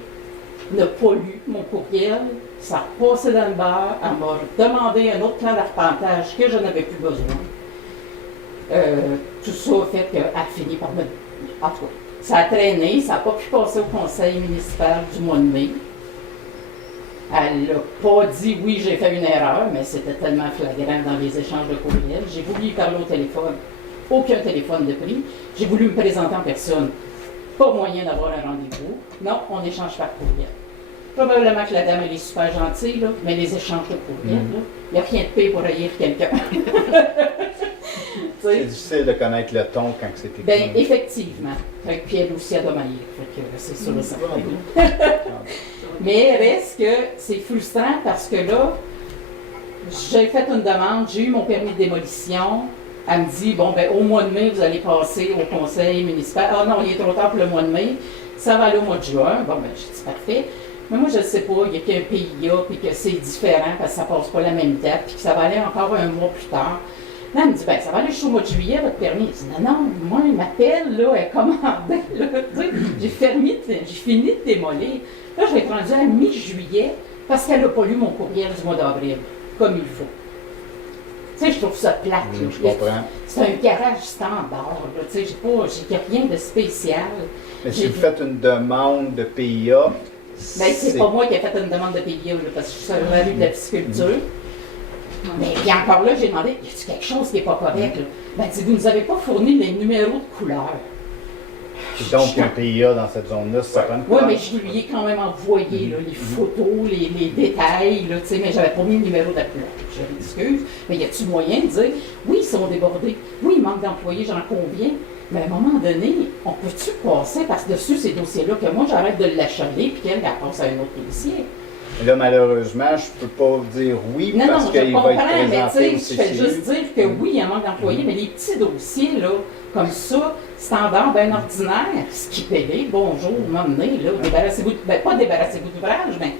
n'a pas lu mon courriel, ça a passé dans le bar, elle m'a demandé un autre plan d'arpentage que je n'avais plus besoin. Tout ça a fait qu'elle a fini par me... En tout cas, ça a traîné, ça n'a pas pu passer au conseil municipal du mois de mai. Elle n'a pas dit « oui, j'ai fait une erreur », mais c'était tellement flagrant dans les échanges de courriel. J'ai voulu lui parler au téléphone. Aucun téléphone de pris. J'ai voulu me présenter en personne. Pas moyen d'avoir un rendez-vous. Non, on échange par courriel. Probablement que la dame, elle est super gentille, là, mais les échanges de courriel, il n'y a rien de pire pour haïr quelqu'un. C'est difficile de connaître le ton quand c'est écrit. Bien, effectivement. Puis elle aussi a dommagé. C'est sûr et certain. Mais reste que c'est frustrant parce que là, j'ai fait une demande, j'ai eu mon permis de démolition. Elle me dit, bon, ben au mois de mai, vous allez passer au conseil municipal. Ah non, il est trop tard pour le mois de mai. Ça va aller au mois de juin. Bon, ben, j'ai dit, parfait. Mais moi, je ne sais pas, il y a qu'un PIA, puis que c'est différent parce que ça ne passe pas la même date, puis que ça va aller encore un mois plus tard. Là, elle me dit, ben, ça va aller jusqu'au mois de juillet, votre permis. Je dis, non, non, moi, il m'appelle, là, elle est commandée, là, tu sais, j'ai fini de démolir. Là, je vais être rendue à mi-juillet parce qu'elle n'a pas lu mon courriel du mois d'avril, comme il faut. Tu sais, je trouve ça plate. Je comprends. C'est un garage standard, là, tu sais, j'ai rien de spécial. Mais si vous faites une demande de PIA, ben, c'est pas moi qui ai fait une demande de PIA, là, parce que je suis sur la rue de la pisciculture. Mais puis encore là, j'ai demandé, y a-t-il quelque chose qui n'est pas correct? Là? Ben, il dit, vous ne nous avez pas fourni les numéros de couleur. Puis donc, il y a un PIA dans cette zone-là, c'est certain. Oui, mais je lui ai quand même envoyé là, les photos, les détails, là, mais j'avais pas mis le numéro de la couleur. Je m'excuse, mais y a-t-il moyen de dire, oui, ils sont débordés, oui, il manque d'employés, j'en conviens, mais à un moment donné, on peut-tu passer par-dessus ces dossiers-là, que moi j'arrête de l'achaler, puis qu'elle passe à un autre dossier? Là, malheureusement, je peux pas vous dire oui Non, parce non, qu'il je va comprends, être mais présenté au tu sais, je fais CCU. juste dire que oui, il y a un manque d'employés, mais les petits dossiers, là, comme ça, standard, bien ordinaire, skipper, bonjour, m'emmener, là, débarrassez-vous, ben pas débarrassez-vous d'ouvrage, mais,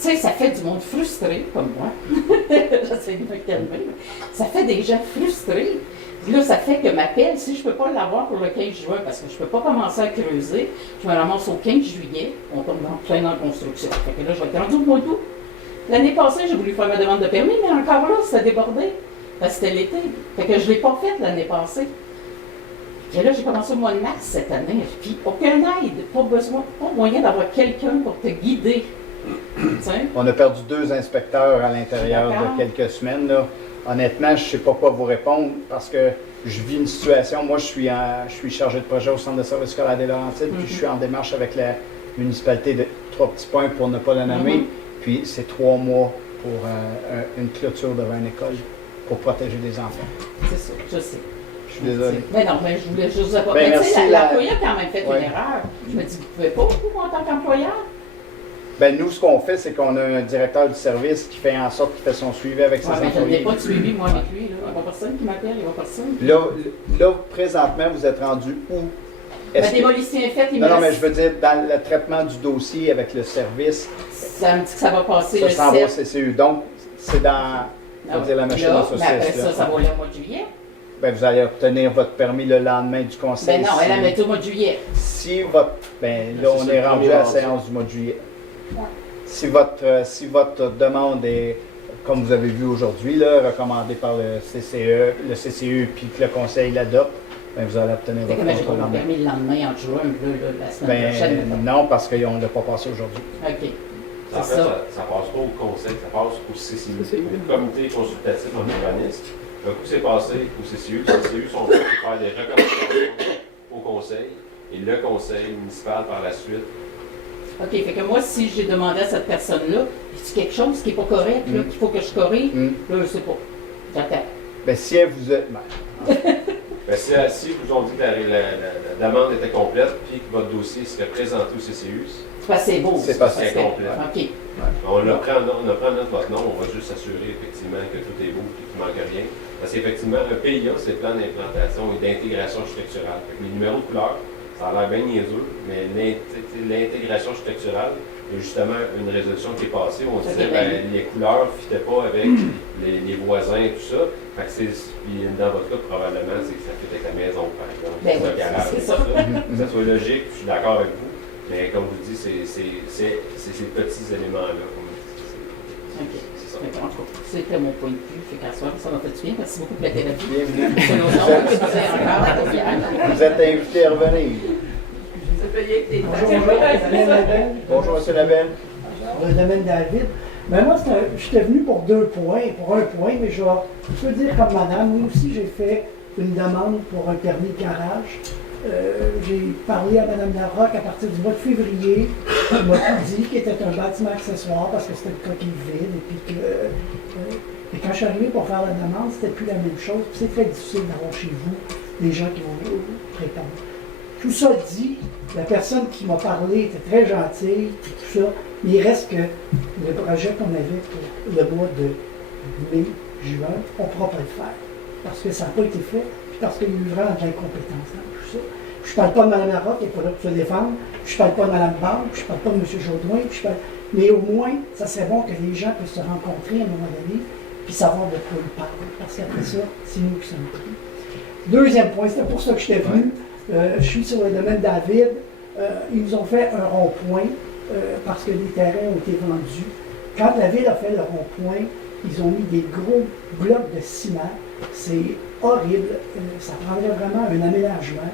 tu sais, ça fait du monde frustré, comme moi. J'essaie de me calmer. Ça fait des gens frustrés. Puis là, ça fait que ma pelle, si je ne peux pas l'avoir pour le 15 juin, parce que je ne peux pas commencer à creuser, je me ramasse au 15 juillet, on tombe plein dans la construction. Fait que là, je vais être rendu au mois d'août. L'année passée, j'ai voulu faire ma demande de permis, mais encore là, c'était débordé. Parce que c'était l'été. Fait que je ne l'ai pas faite l'année passée. Et là, j'ai commencé au mois de mars cette année. Puis aucune aide, pas besoin, pas moyen d'avoir quelqu'un pour te guider. T'sais? On a perdu 2 inspecteurs à l'intérieur D'accord. de quelques semaines. Là. Honnêtement, je ne sais pas quoi vous répondre parce que je vis une situation. Moi, je suis chargé de projet au Centre de services scolaires des Laurentides, puis je suis en démarche avec la municipalité de Trois-Petits-Points pour ne pas la nommer. Puis c'est 3 mois pour une clôture devant une école pour protéger des enfants. C'est ça, je sais. Je suis désolé. Mais non, mais je voulais juste pas. Ben, Mais tu sais, merci, l'employeur a quand même fait Ouais. une erreur. Je me dis, vous ne pouvez pas, vous, en tant qu'employeur? Ben, nous, ce qu'on fait, c'est qu'on a un directeur du service qui fait en sorte qu'il fait son suivi avec ses Ouais, mais je n'ai employés. pas de suivi, moi, avec lui. Là. Il n'y a pas personne qui m'appelle, il n'y a pas personne. Là, présentement, vous êtes rendu où? Ma Est-ce que- démolition est faite, il me Non, non, mais reste- je veux dire, dans le traitement du dossier avec le service, Ça me dit que ça va passer ça le s'en va au 7. CCU. Donc, c'est dans, on va dire, la machine là, à mais après saucisse. ça, là. ça va aller au mois de juillet. Ben, vous allez obtenir votre permis le lendemain du conseil. Ben non, elle a Si- mis au mois de juillet. Si votre. Ben là, C'est on ça, est le rendu premier à la mardi. séance du mois de juillet. Ouais. Si votre demande est, comme vous avez vu aujourd'hui, là, recommandée par le CCU, puis que le conseil l'adopte, ben vous allez obtenir Fait que votre moi, j'ai pas contrat mon le lendemain. permis le lendemain, en juin, là, la semaine prochaine. Ben non, parce qu'on ne l'a pas passé aujourd'hui. OK. En C'est fait, ça. ça passe pas au conseil, ça passe au CCU, au comité consultatif en urbanisme. Un coup, c'est passé au CCU. Le CCU sont là pour faire des recommandations au conseil et le conseil municipal par la suite. OK, fait que moi, si j'ai demandé à cette personne-là, c'est quelque chose qui n'est pas correct, là, qu'il faut que je corrige, là, je sais pas. J'attends. Ben si elle vous a. Ben, Ben, si vous ont dit que la demande était complète puis que votre dossier serait présenté au CCU, C'est pas assez beau. C'est pas ça, assez c'est- complet. OK. on apprend en note votre nom, on va juste s'assurer effectivement que tout est beau et qu'il ne manque rien. Parce qu'effectivement, un PIA, c'est le plan d'implantation et d'intégration structurale. Fait que les numéros de couleur, ça a l'air bien niaiseux, mais l'intégration structurale, il y a justement une résolution qui est passée où on Ça disait fait ben, les couleurs ne fitaient pas avec les voisins et tout ça. Fait que puis dans votre cas, probablement, c'est que ça fit avec la maison, par exemple. Ben le oui, garage, c'est tout ça. Que ça soit logique, je suis d'accord avec vous. Mais comme je vous dis, c'est ces petits éléments-là. OK. C'est ça. Mais en tout cas, c'était mon point de vue. Fait qu'à soir, ça m'a fait du bien. Merci beaucoup pour la thérapie. bienvenue. C'est l'autre nom, je disais encore à Tobias. Vous êtes invité à revenir. Bonjour, M. Labelle. Dans le domaine David. Mais moi, j'étais venu pour 2 points, pour 1 point, mais je peux dire comme madame, moi aussi j'ai fait une demande pour un permis de garage. J'ai parlé à Mme Larocque à partir du mois de février. Elle m'a tout dit qu'il était un bâtiment accessoire parce que c'était une coquille vide. Et puis que, et quand je suis arrivé pour faire la demande, c'était plus la même chose. Puis c'est très difficile d'avoir chez vous des gens qui vont prétendre. Tout ça dit, la personne qui m'a parlé était très gentille, tout ça, mais il reste que le projet qu'on avait pour le mois de mai, juin, on ne pourra pas le faire. Parce que ça n'a pas été fait, puis parce qu'il y a eu vraiment de l'incompétence dans tout ça. Je ne parle pas de Mme Larocque, elle n'est pas là pour se défendre, je ne parle pas de Mme Barbe, je ne parle pas de M. Jaudoin, mais au moins, ça serait bon que les gens puissent se rencontrer à un moment donné, puis savoir de quoi ils parlent. Parce qu'après ça, c'est nous qui sommes pris. Deuxième point, c'était pour ça que j'étais venu. Je suis sur le domaine David. Ils nous ont fait un rond-point parce que les terrains ont été vendus. Quand la ville a fait le rond-point, ils ont mis des gros blocs de ciment. C'est horrible. Ça prendrait vraiment un aménagement.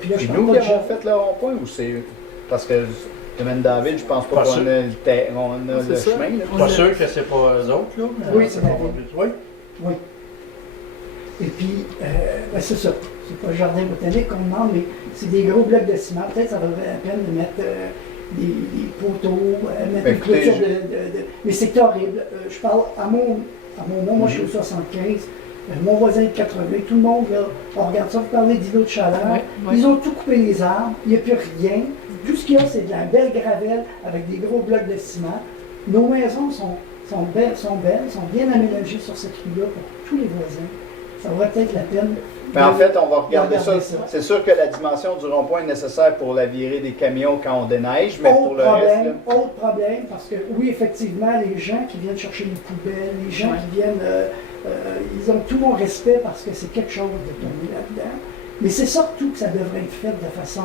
Puis là, je C'est parle nous pas qui de avons fait le rond-point ou c'est. Parce que Domaine David, je pense pas Pas qu'on sûr. a le C'est ça. chemin. Là. Pas sûr que c'est pas eux autres, là. Oui, c'est c'est pas vrai. oui. Oui. Et puis, ben c'est ça. C'est pas le jardin botanique qu'on demande, mais c'est des gros blocs de ciment. Peut-être ça vaudrait la peine de mettre des poteaux, mettre une Écoutez, clôture mais c'est horrible. Je parle à mon nom, moi je suis au 75. Mon voisin est de 80, tout le monde, là, on regarde ça, vous parlez d'îlots de chaleur. Ouais, ouais. Ils ont tout coupé les arbres, il n'y a plus rien. Tout ce qu'il y a, c'est de la belle gravelle avec des gros blocs de ciment. Nos maisons sont belles, sont bien aménagées sur cette rue-là pour tous les voisins. Ça vaut peut-être la peine. Mais en fait, on va regarder regarder ça. ça. C'est sûr que la dimension du rond-point est nécessaire pour la virée des camions quand on déneige, mais pour le reste, là, Autre problème, parce que oui, effectivement, les gens qui viennent chercher les poubelles, les gens Ouais. qui viennent, ils ont tout mon respect parce que c'est quelque chose de tomber là-dedans. Mais c'est surtout que ça devrait être fait de façon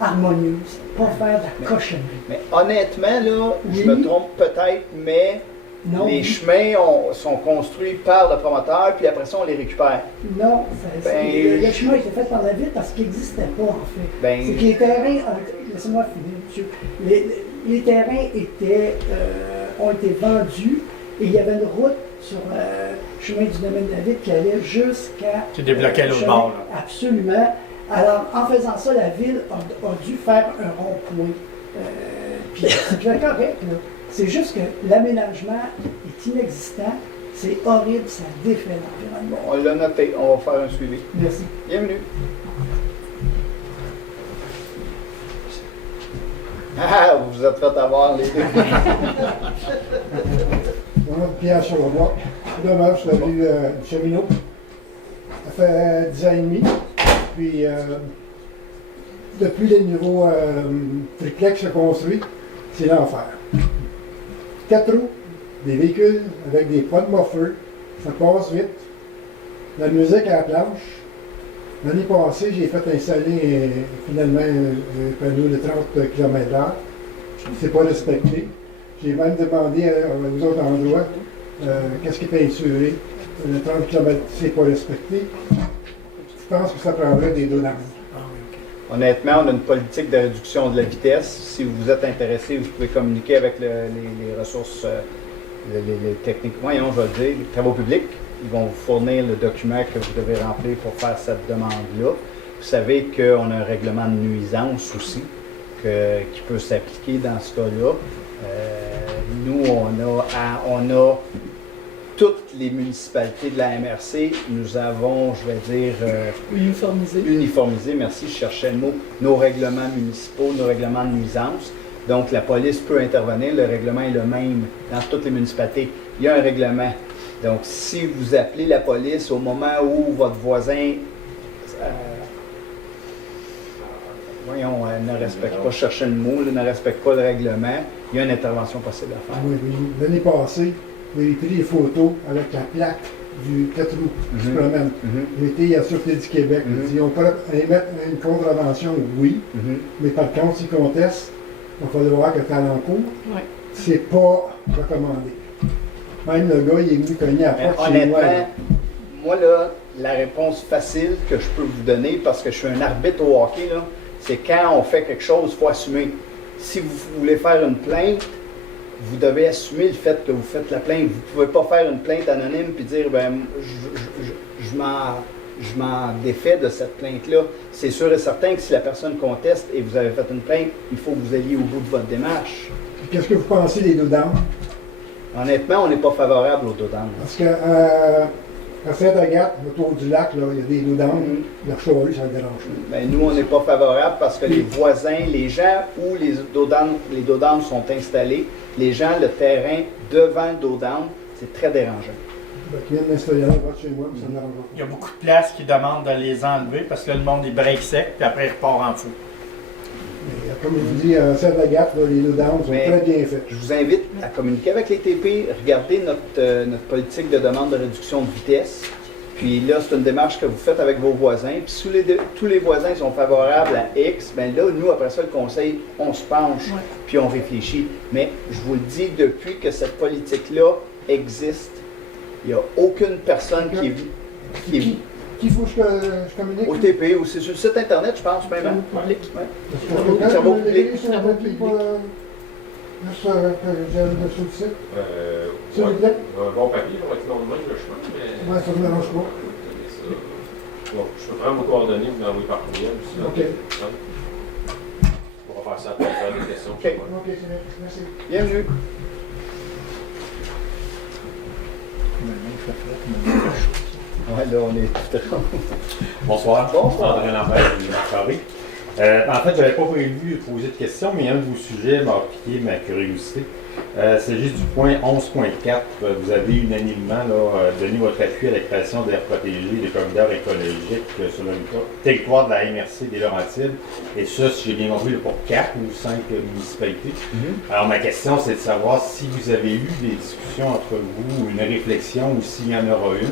harmonieuse, pas faire de la cochonnerie. mais honnêtement, là, je Oui. me trompe peut-être, mais Non, les chemins sont construits par le promoteur, puis après ça, on les récupère. non, Ben, le chemin a été fait par la ville parce qu'il n'existait pas, en fait. Ben, C'est que les terrains, laissez-moi finir, monsieur, les terrains ont été vendus et il y avait une route sur le chemin du domaine de la ville qui allait jusqu'à... Qui débloquait l'autre chemin. bord, là. Absolument. Alors, en faisant ça, la ville a dû faire un rond-point. Puis c'est bien correct, là. C'est juste que l'aménagement est inexistant. C'est horrible, ça défait l'environnement. on l'a noté, on va faire un suivi. Merci. Bienvenue. Ah, vous vous êtes fait avoir les deux. Moi, Pierre Charlebois. Demain, je suis venu du cheminot. Ça fait 10 ans et demi. Puis, depuis les nouveaux triplex se construits, c'est l'enfer. 4 roues, des véhicules avec des poids de muffler, ça passe vite. La musique à la planche. L'année passée, j'ai fait installer finalement un panneau de 30 km/h. C'est pas respecté. J'ai même demandé aux autres endroits qu'est-ce qui est peinturé. Le 30 km, c'est pas respecté. Je pense que ça prendrait des donnants. Honnêtement, on a une politique de réduction de la vitesse. Si vous êtes intéressé, vous pouvez communiquer avec les ressources, les techniques, voyons, je vais le dire, les travaux publics. Ils vont vous fournir le document que vous devez remplir pour faire cette demande-là. Vous savez qu'on a un règlement de nuisance aussi qui peut s'appliquer dans ce cas-là. Nous, on a toutes les municipalités de la MRC, nous avons, je vais dire, uniformisé, merci, je cherchais le mot, nos règlements municipaux, nos règlements de nuisance. Donc, la police peut intervenir, le règlement est le même dans toutes les municipalités. Il y a un règlement. Donc, si vous appelez la police au moment où votre voisin ne respecte pas, chercher le mot, ne respecte pas le règlement, il y a une intervention possible à faire. Oui, l'année passée, j'ai pris des photos avec la plaque du 4 roues qui se promène. J'ai été à la Sûreté du Québec. Ils ont pas émettre une contravention, oui, mais par contre, s'ils contestent, il va falloir que tu ailles en cours. Ouais. C'est pas recommandé. Même le gars, il est venu cogner à la porte chez moi. Honnêtement, moi, là, la réponse facile que je peux vous donner, parce que je suis un arbitre au hockey, là, c'est quand on fait quelque chose, il faut assumer. Si vous voulez faire une plainte, vous devez assumer le fait que vous faites la plainte. Vous ne pouvez pas faire une plainte anonyme puis dire ben je m'en défais de cette plainte-là. C'est sûr et certain que si la personne conteste et vous avez fait une plainte, il faut que vous alliez au bout de votre démarche. Qu'est-ce que vous pensez des dos d'âme? Honnêtement, on n'est pas favorable aux dos d'âne. Parce que à Saint-Agathe, autour du lac, là, il y a des dos d'âme. Le charrue, ça ne dérange pas. Ben, nous, on n'est pas favorable parce que les voisins, les gens où les dos d'âne sont installés, les gens, le terrain devant le dos d'âne, c'est très dérangeant. Qui viennent d'installer là, va chez moi, puis ça ne dérange pas. Il y a beaucoup de places qui demandent de les enlever parce que là, le monde, il break sec, puis après, il repart en fou. Mais, comme je vous dis, à Saint-Agathe, les dos d'âme sont très bien faits. Je vous invite à communiquer avec les TP, regarder notre politique de demande de réduction de vitesse. Puis là, c'est une démarche que vous faites avec vos voisins. Puis si tous les voisins sont favorables à X, bien là, nous, après ça, le conseil, on se penche, puis on réfléchit. Mais je vous le dis, depuis que cette politique-là existe, il n'y a aucune personne qui qui faut que je communique? OTP ou c'est sur le site internet, je pense, même. Travaux publics. Quelqu'un Ça va peut m'aider public. sur le Travaux web, publics. juste que j'ai le dessus du site? S'il vous plaît? Un bon papier, on va être long de même, le chemin, mais... Ouais, ça ne me dérange pas. Bon, je peux prendre vos coordonnées, vous l'envoyer par courriel. Puis ça, OK. On va faire ça après faire des questions. OK. Ok, c'est bien. Merci. Bienvenue. Ouais, là, on est tout Bonsoir. Bonsoir. André Lambert, du Marc-Carré. En fait, je n'avais pas prévu de poser de questions, mais un de vos sujets m'a piqué ma curiosité. Il s'agit du point 11.4. Vous avez unanimement donné votre appui à la création d'aires protégées des corridors écologiques sur le territoire de la MRC des Laurentides. Et ça, si j'ai bien compris, pour 4 ou 5 municipalités. Alors, ma question, c'est de savoir si vous avez eu des discussions entre vous, une réflexion, ou s'il y en aura une,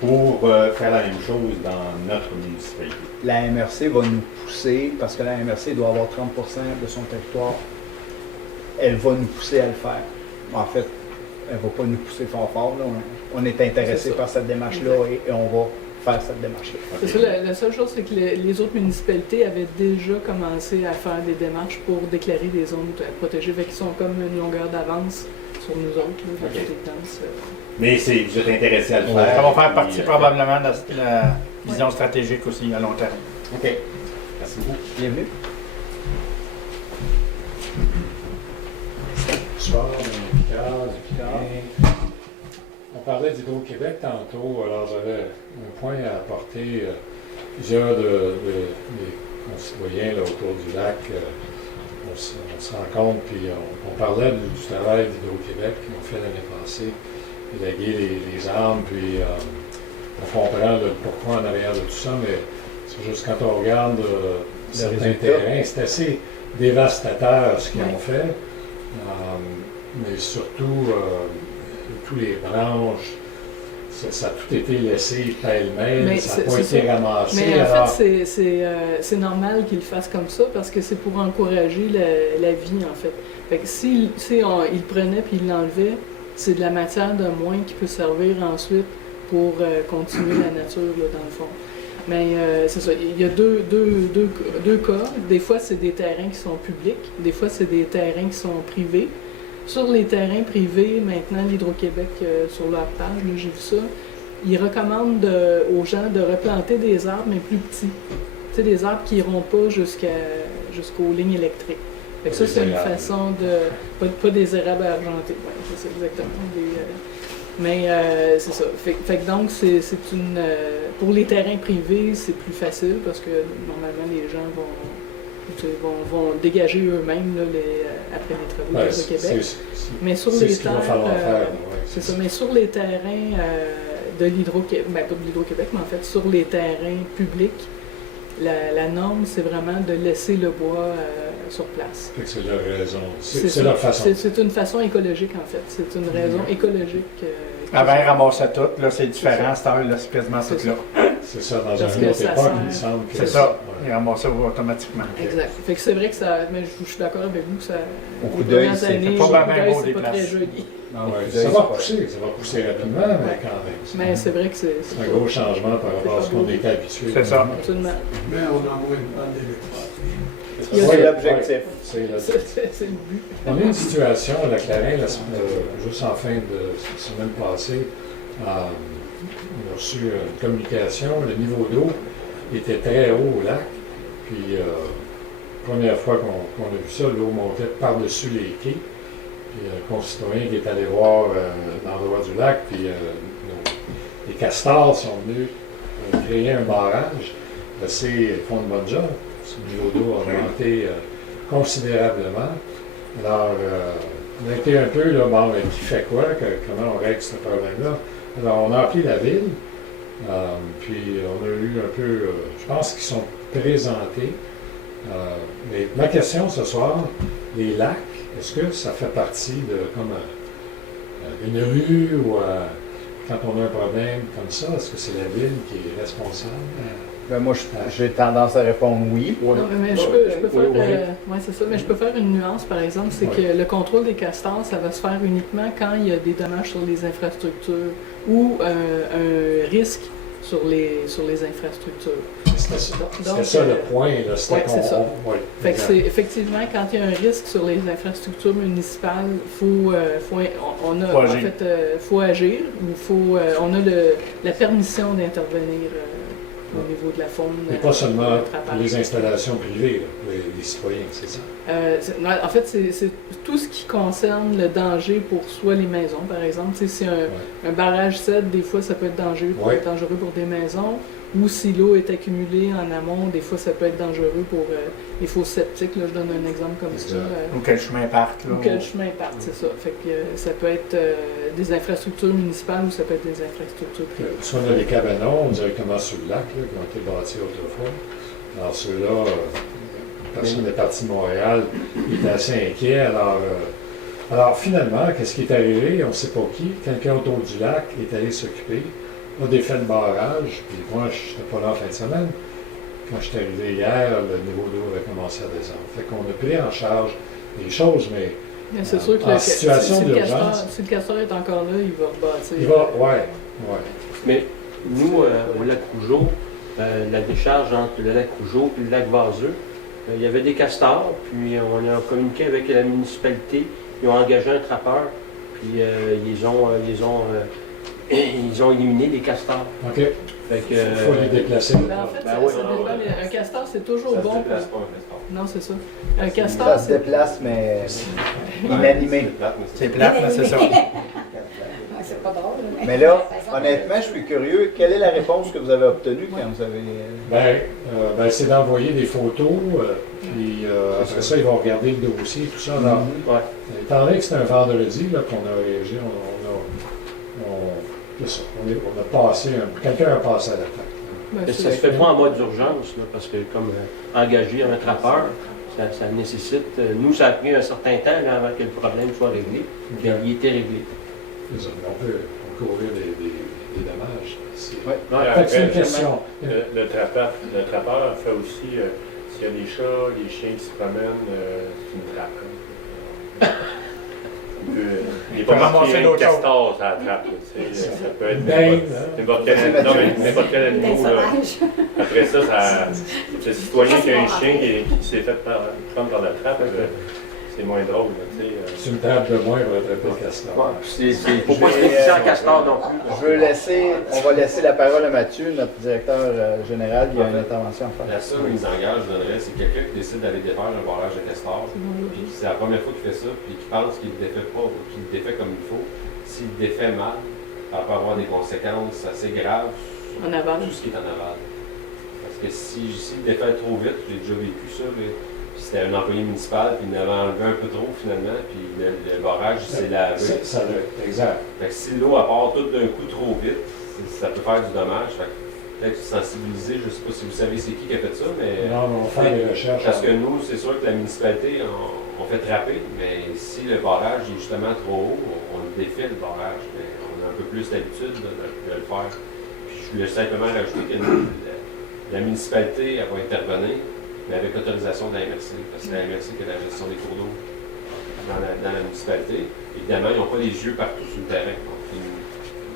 pour faire la même chose dans notre municipalité. La MRC va nous pousser, parce que la MRC doit avoir 30% de son territoire. Elle va nous pousser à le faire. En fait, elle ne va pas nous pousser fort fort. Là. On est intéressé par cette démarche-là et on va faire cette démarche-là. C'est ça, la seule chose, c'est que les autres municipalités avaient déjà commencé à faire des démarches pour déclarer des zones protégées. Fait qu'ils sont comme une longueur d'avance sur nous autres. Là, OK. tout le temps, ça. Mais vous êtes intéressé à le faire. Ça va faire partie puis, probablement de la vision stratégique aussi à long terme. OK. Merci beaucoup. Bienvenue. Bonsoir, Picard. On parlait d'Hydro-Québec tantôt, alors j'avais un point à apporter. Plusieurs des concitoyens là, autour du lac, on se rencontre, puis on parlait du travail d'Hydro-Québec qu'ils ont fait l'année passée, élaguer les arbres, puis on comprend le pourquoi en arrière de tout ça, mais c'est juste quand on regarde certains résultat. terrains, c'est assez dévastateur ce qu'ils ont fait. Mais surtout, tous les branches, ça a tout été laissé pêle-mêle, Mais ça n'a pas c'est été ça. ramassé. Mais en alors, fait, c'est normal qu'ils le fassent comme ça parce que c'est pour encourager la vie, en fait. Fait que si il le prenait puis il l'enlevait, c'est de la matière de moins qui peut servir ensuite pour continuer la nature, là, dans le fond. Mais c'est ça, il y a deux cas. Des fois, c'est des terrains qui sont publics, des fois, c'est des terrains qui sont privés. Sur les terrains privés, maintenant, l'Hydro-Québec, sur leur page, là, j'ai vu ça, ils recommandent aux gens de replanter des arbres, mais plus petits. Tu sais, des arbres qui n'iront pas jusqu'aux lignes électriques. Fait que ça, c'est une façon de... Pas des érables argentés, ouais, c'est exactement. Mais c'est ça. Fait que donc, c'est une... pour les terrains privés, c'est plus facile parce que normalement, les gens vont dégager eux-mêmes là, après les travaux de Québec. Mais sur les terres, c'est ça. Mais sur les terrains de l'Hydro-Québec, ben, pas de l'Hydro-Québec, mais en fait sur les terrains publics, la norme, c'est vraiment de laisser le bois sur place. c'est leur raison. C'est leur façon. C'est une façon écologique, en fait. C'est une raison écologique. Avant, ils ramassaient tout. Là, c'est différent. C'est quasiment tout là. C'est ça, dans Parce une que autre ça époque, sert- il me semble que... C'est ça. Ils ramassaient automatiquement. Exact. Fait que c'est vrai que ça... Mais je suis d'accord avec vous que ça... Au coup les d'œil, premières c'est années, pas au bien coup d'œil, beau c'est des pas places. très joli. Non, Ouais, vous ça avez- va pousser rapidement, mais quand même. Mais c'est vrai que c'est... C'est un gros changement par rapport à ce qu'on était habitué. C'est ça. Absolument. Mais on a moins de temps d'électricité. Il y a- C'est l'objectif. C'est l'objectif. C'est le but. On a eu une situation à la Clarin, juste en fin de semaine passée. On a reçu une communication, le niveau d'eau était très haut au lac. Puis, première fois qu'on a vu ça, l'eau montait par-dessus les quais. Puis, un concitoyen qui est allé voir l'endroit du lac, puis les castors sont venus créer un barrage. Ils font de bonne job. Le niveau d'eau a augmenté considérablement. Alors, on a été un peu, là, bon, mais qui fait quoi, comment on règle ce problème-là? Alors, on a appelé la ville, puis on a eu un peu, je pense qu'ils sont présentés. Mais ma question ce soir, les lacs, est-ce que ça fait partie de comme une rue ou quand on a un problème comme ça, est-ce que c'est la ville qui est responsable? Ben, moi, j'ai tendance à répondre oui. Non, mais je peux faire, ouais, c'est ça, mais je peux faire une nuance, par exemple, c'est que le contrôle des castors, ça va se faire uniquement quand il y a des dommages sur les infrastructures ou un risque sur les infrastructures. C'était ça le point. Là. Oui, c'est ça. Ouais, fait que c'est effectivement, quand il y a un risque sur les infrastructures municipales, faut agir, ou on a la permission d'intervenir au niveau de la faune. Et pas seulement les installations privées, là, les citoyens, c'est ça? En fait, c'est tout ce qui concerne le danger pour soit les maisons, par exemple. Si un barrage cède, des fois, ça peut être dangereux pour des maisons. Ou si l'eau est accumulée en amont, des fois, ça peut être dangereux pour les fosses septiques. Là, je donne un exemple comme ça. Ou quel chemin parte. Ou quel chemin parte, c'est ça. Fait que ça peut être des infrastructures municipales ou ça peut être des infrastructures privées. Soit on a les cabanons directement sur le lac, là, qui ont été bâtis autrefois. Alors ceux-là, personne n'est parti de Montréal, il était assez inquiet. Alors finalement, qu'est-ce qui est arrivé? On ne sait pas qui. Quelqu'un autour du lac est allé s'occuper, a défait le barrage, puis moi, je n'étais pas là en fin de semaine. Quand je suis arrivé hier, le niveau d'eau avait commencé à descendre. Fait qu'on a pris en charge des choses, mais c'est sûr que en situation d'urgence... Si le castor est encore là, il va rebâtir. Ouais. Mais nous, au lac Rougeau, la décharge entre le lac Rougeau et le lac Vaseux, il y avait des castors, puis on a communiqué avec la municipalité, ils ont engagé un trappeur, puis ils ont éliminé les castors. OK. Fait que, il faut les déplacer. En fait, ça dépend. Un castor, c'est toujours bon. Ça se déplace pas, un castor. Non, c'est ça. Un castor, ça se déplace, mais inanimé. C'est plate, mais c'est ça. C'est pas drôle. Mais là, honnêtement, je suis curieux. Quelle est la réponse que vous avez obtenue quand vous avez... c'est d'envoyer des photos, puis après ça, ils vont regarder le dossier, tout ça. Alors, étant donné que c'est un vendredi là, qu'on a réagi, on a passé, quelqu'un a passé à l'attaque. Ça se fait pas en mode d'urgence, parce que comme engager un trappeur, ça nécessite... nous, ça a pris un certain temps là, avant que le problème soit réglé, mais il était réglé. On peut courir des dommages. C'est une question. Le trappeur fait aussi, s'il y a des chats, des chiens qui se promènent, c'est une trappe. Il peut ramasser un castor, ça attrape. Ça peut être n'importe quel animal. Après ça, c'est le citoyen qui a un chien qui s'est fait prendre par la trappe. C'est moins drôle. C'est une trappe de moins pour attraper le castor. Il ne faut pas se déguiser en castor non plus. On va laisser la parole à Mathieu, notre directeur général. Il y a une intervention à faire. La seule mise en gage, je donnerais, c'est quelqu'un qui décide d'aller défaire un barrage de castor. Puis c'est la première fois qu'il fait ça, puis qui pense qu'il ne le défait pas ou qu'il le défait comme il faut. S'il le défait mal, ça peut avoir des conséquences assez graves sur tout ce qui est en aval. Parce que s'il le défait trop vite, j'ai déjà vécu ça. C'était un employé municipal, puis il en avait enlevé un peu trop finalement, puis le barrage s'est lavé. Exact. Fait que si l'eau part tout d'un coup trop vite, ça peut faire du dommage. Fait que peut-être sensibiliser, je ne sais pas si vous savez c'est qui a fait ça, mais. Non, on va faire des recherches. Parce que nous, c'est sûr que la municipalité, on fait trapper, mais si le barrage est justement trop haut, on défait le barrage, mais on a un peu plus l'habitude de le faire. Puis je voulais simplement rajouter que la municipalité, elle va intervenir, mais avec autorisation de la MRC, parce que c'est la MRC qui a la gestion des cours d'eau dans la municipalité. Évidemment, ils n'ont pas les yeux partout sur le terrain. Donc,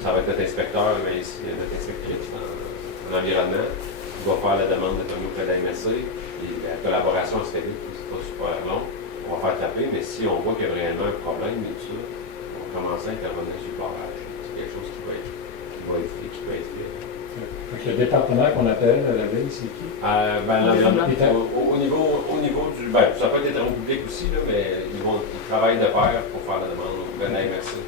ça va être notre inspecteur, mais ici, notre inspectrice en environnement, qui va faire la demande de permis auprès de la MRC. Et la collaboration se fait vite, c'est pas super long. On va faire taper, mais si on voit qu'il y a réellement un problème, et tout ça, on va commencer à intervenir sur le barrage. C'est quelque chose qui peut être fait. Le département qu'on appelle à la ville, c'est qui? L'environnement. Au niveau du... ça peut être des travaux publics aussi, là, mais ils travaillent de pair pour faire la demande auprès de la MRC.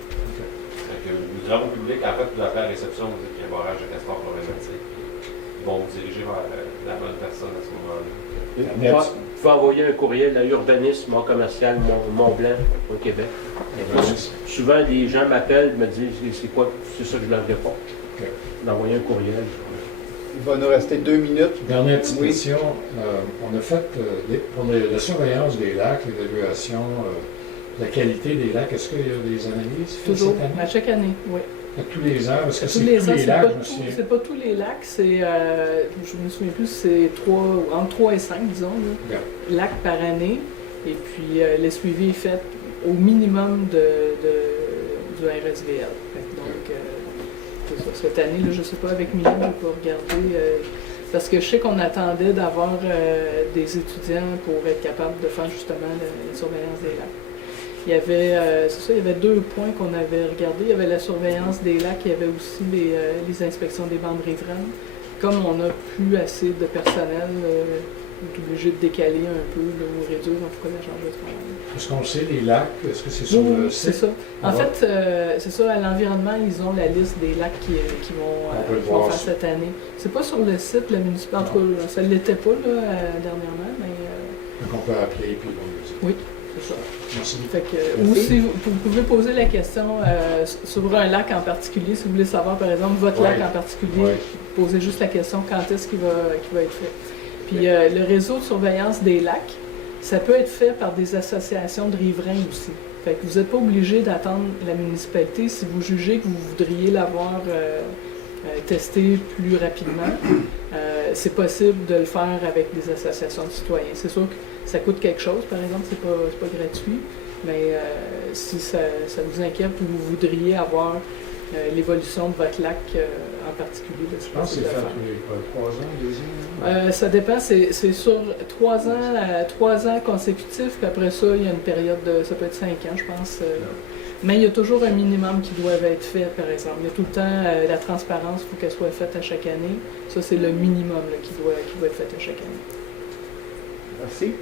Les travaux publics, en fait, vous appelez à la réception, vous dites qu'il y a un barrage de castor problématique. Ils vont vous diriger vers la bonne personne à ce moment-là. Il faut envoyer un courriel à Urbanisme en commercial Mont-Blanc au Québec. Souvent, les gens m'appellent, me disent c'est quoi, c'est ça que je leur réponds. D'envoyer un courriel. Il va nous rester 2 minutes. Dernière petite question. On a fait, pour la surveillance des lacs, l'évaluation, la qualité des lacs, est-ce qu'il y a des analyses faites toujours, cette année? à chaque année, oui. Tous les ans, parce que c'est tous les lacs, c'est pas tous les lacs, c'est, je me souviens plus, c'est entre 3 et 5, disons, là, lacs par année. Et puis, le suivi est fait au minimum du RSVL. Donc, c'est ça. cette année. Là, je ne sais pas, avec Milan, je n'ai pas regardé. Parce que je sais qu'on attendait d'avoir des étudiants pour être capable de faire justement la surveillance des lacs. Il y avait, c'est ça, il y avait 2 points qu'on avait regardés. Il y avait la surveillance des lacs, il y avait aussi les inspections des bandes riveraines. Comme on n'a plus assez de personnel, on est obligé de décaler un peu ou réduire, donc il faut la charge de travail. Est-ce qu'on sait les lacs? Est-ce que c'est sur le site? C'est ça. En fait, c'est ça, à l'environnement, ils ont la liste des lacs qui vont faire cette année. C'est pas sur le site, le municipal, en tout cas, ça ne l'était pas là, dernièrement, mais... Donc on peut appeler puis on le dit. Oui, c'est ça. Merci. Fait que, ou si vous pouvez poser la question sur un lac en particulier, si vous voulez savoir, par exemple, votre lac en particulier, posez juste la question quand est-ce qu'il va être fait. Puis le réseau de surveillance des lacs, ça peut être fait par des associations de riverains aussi. Fait que vous n'êtes pas obligé d'attendre la municipalité si vous jugez que vous voudriez l'avoir testé plus rapidement. C'est possible de le faire avec des associations de citoyens. C'est sûr que ça coûte quelque chose, par exemple, c'est pas gratuit, mais si ça vous inquiète ou vous voudriez avoir l'évolution de votre lac en particulier. Je pense que c'est fait tous les 3 ans, 2 ans. Ça dépend, c'est sur 3 ans consécutifs, puis après ça, il y a une période de, ça peut être 5 ans, je pense. Mais il y a toujours un minimum qui doit être fait, par exemple. Il y a tout le temps la transparence, il faut qu'elle soit faite à chaque année. Ça, c'est le minimum là, qui doit être fait à chaque année. Merci.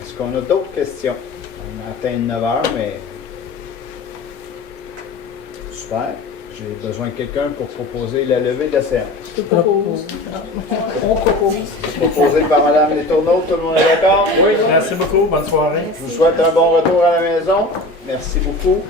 Est-ce qu'on a d'autres questions? On a atteint 9 heures, mais... Super. J'ai besoin de quelqu'un pour proposer la levée de la séance. Je propose. On propose. Proposé par Mme Letourneau, tout le monde est d'accord? Oui, merci beaucoup. Bonne soirée. Je vous souhaite un bon retour à la maison. Merci beaucoup.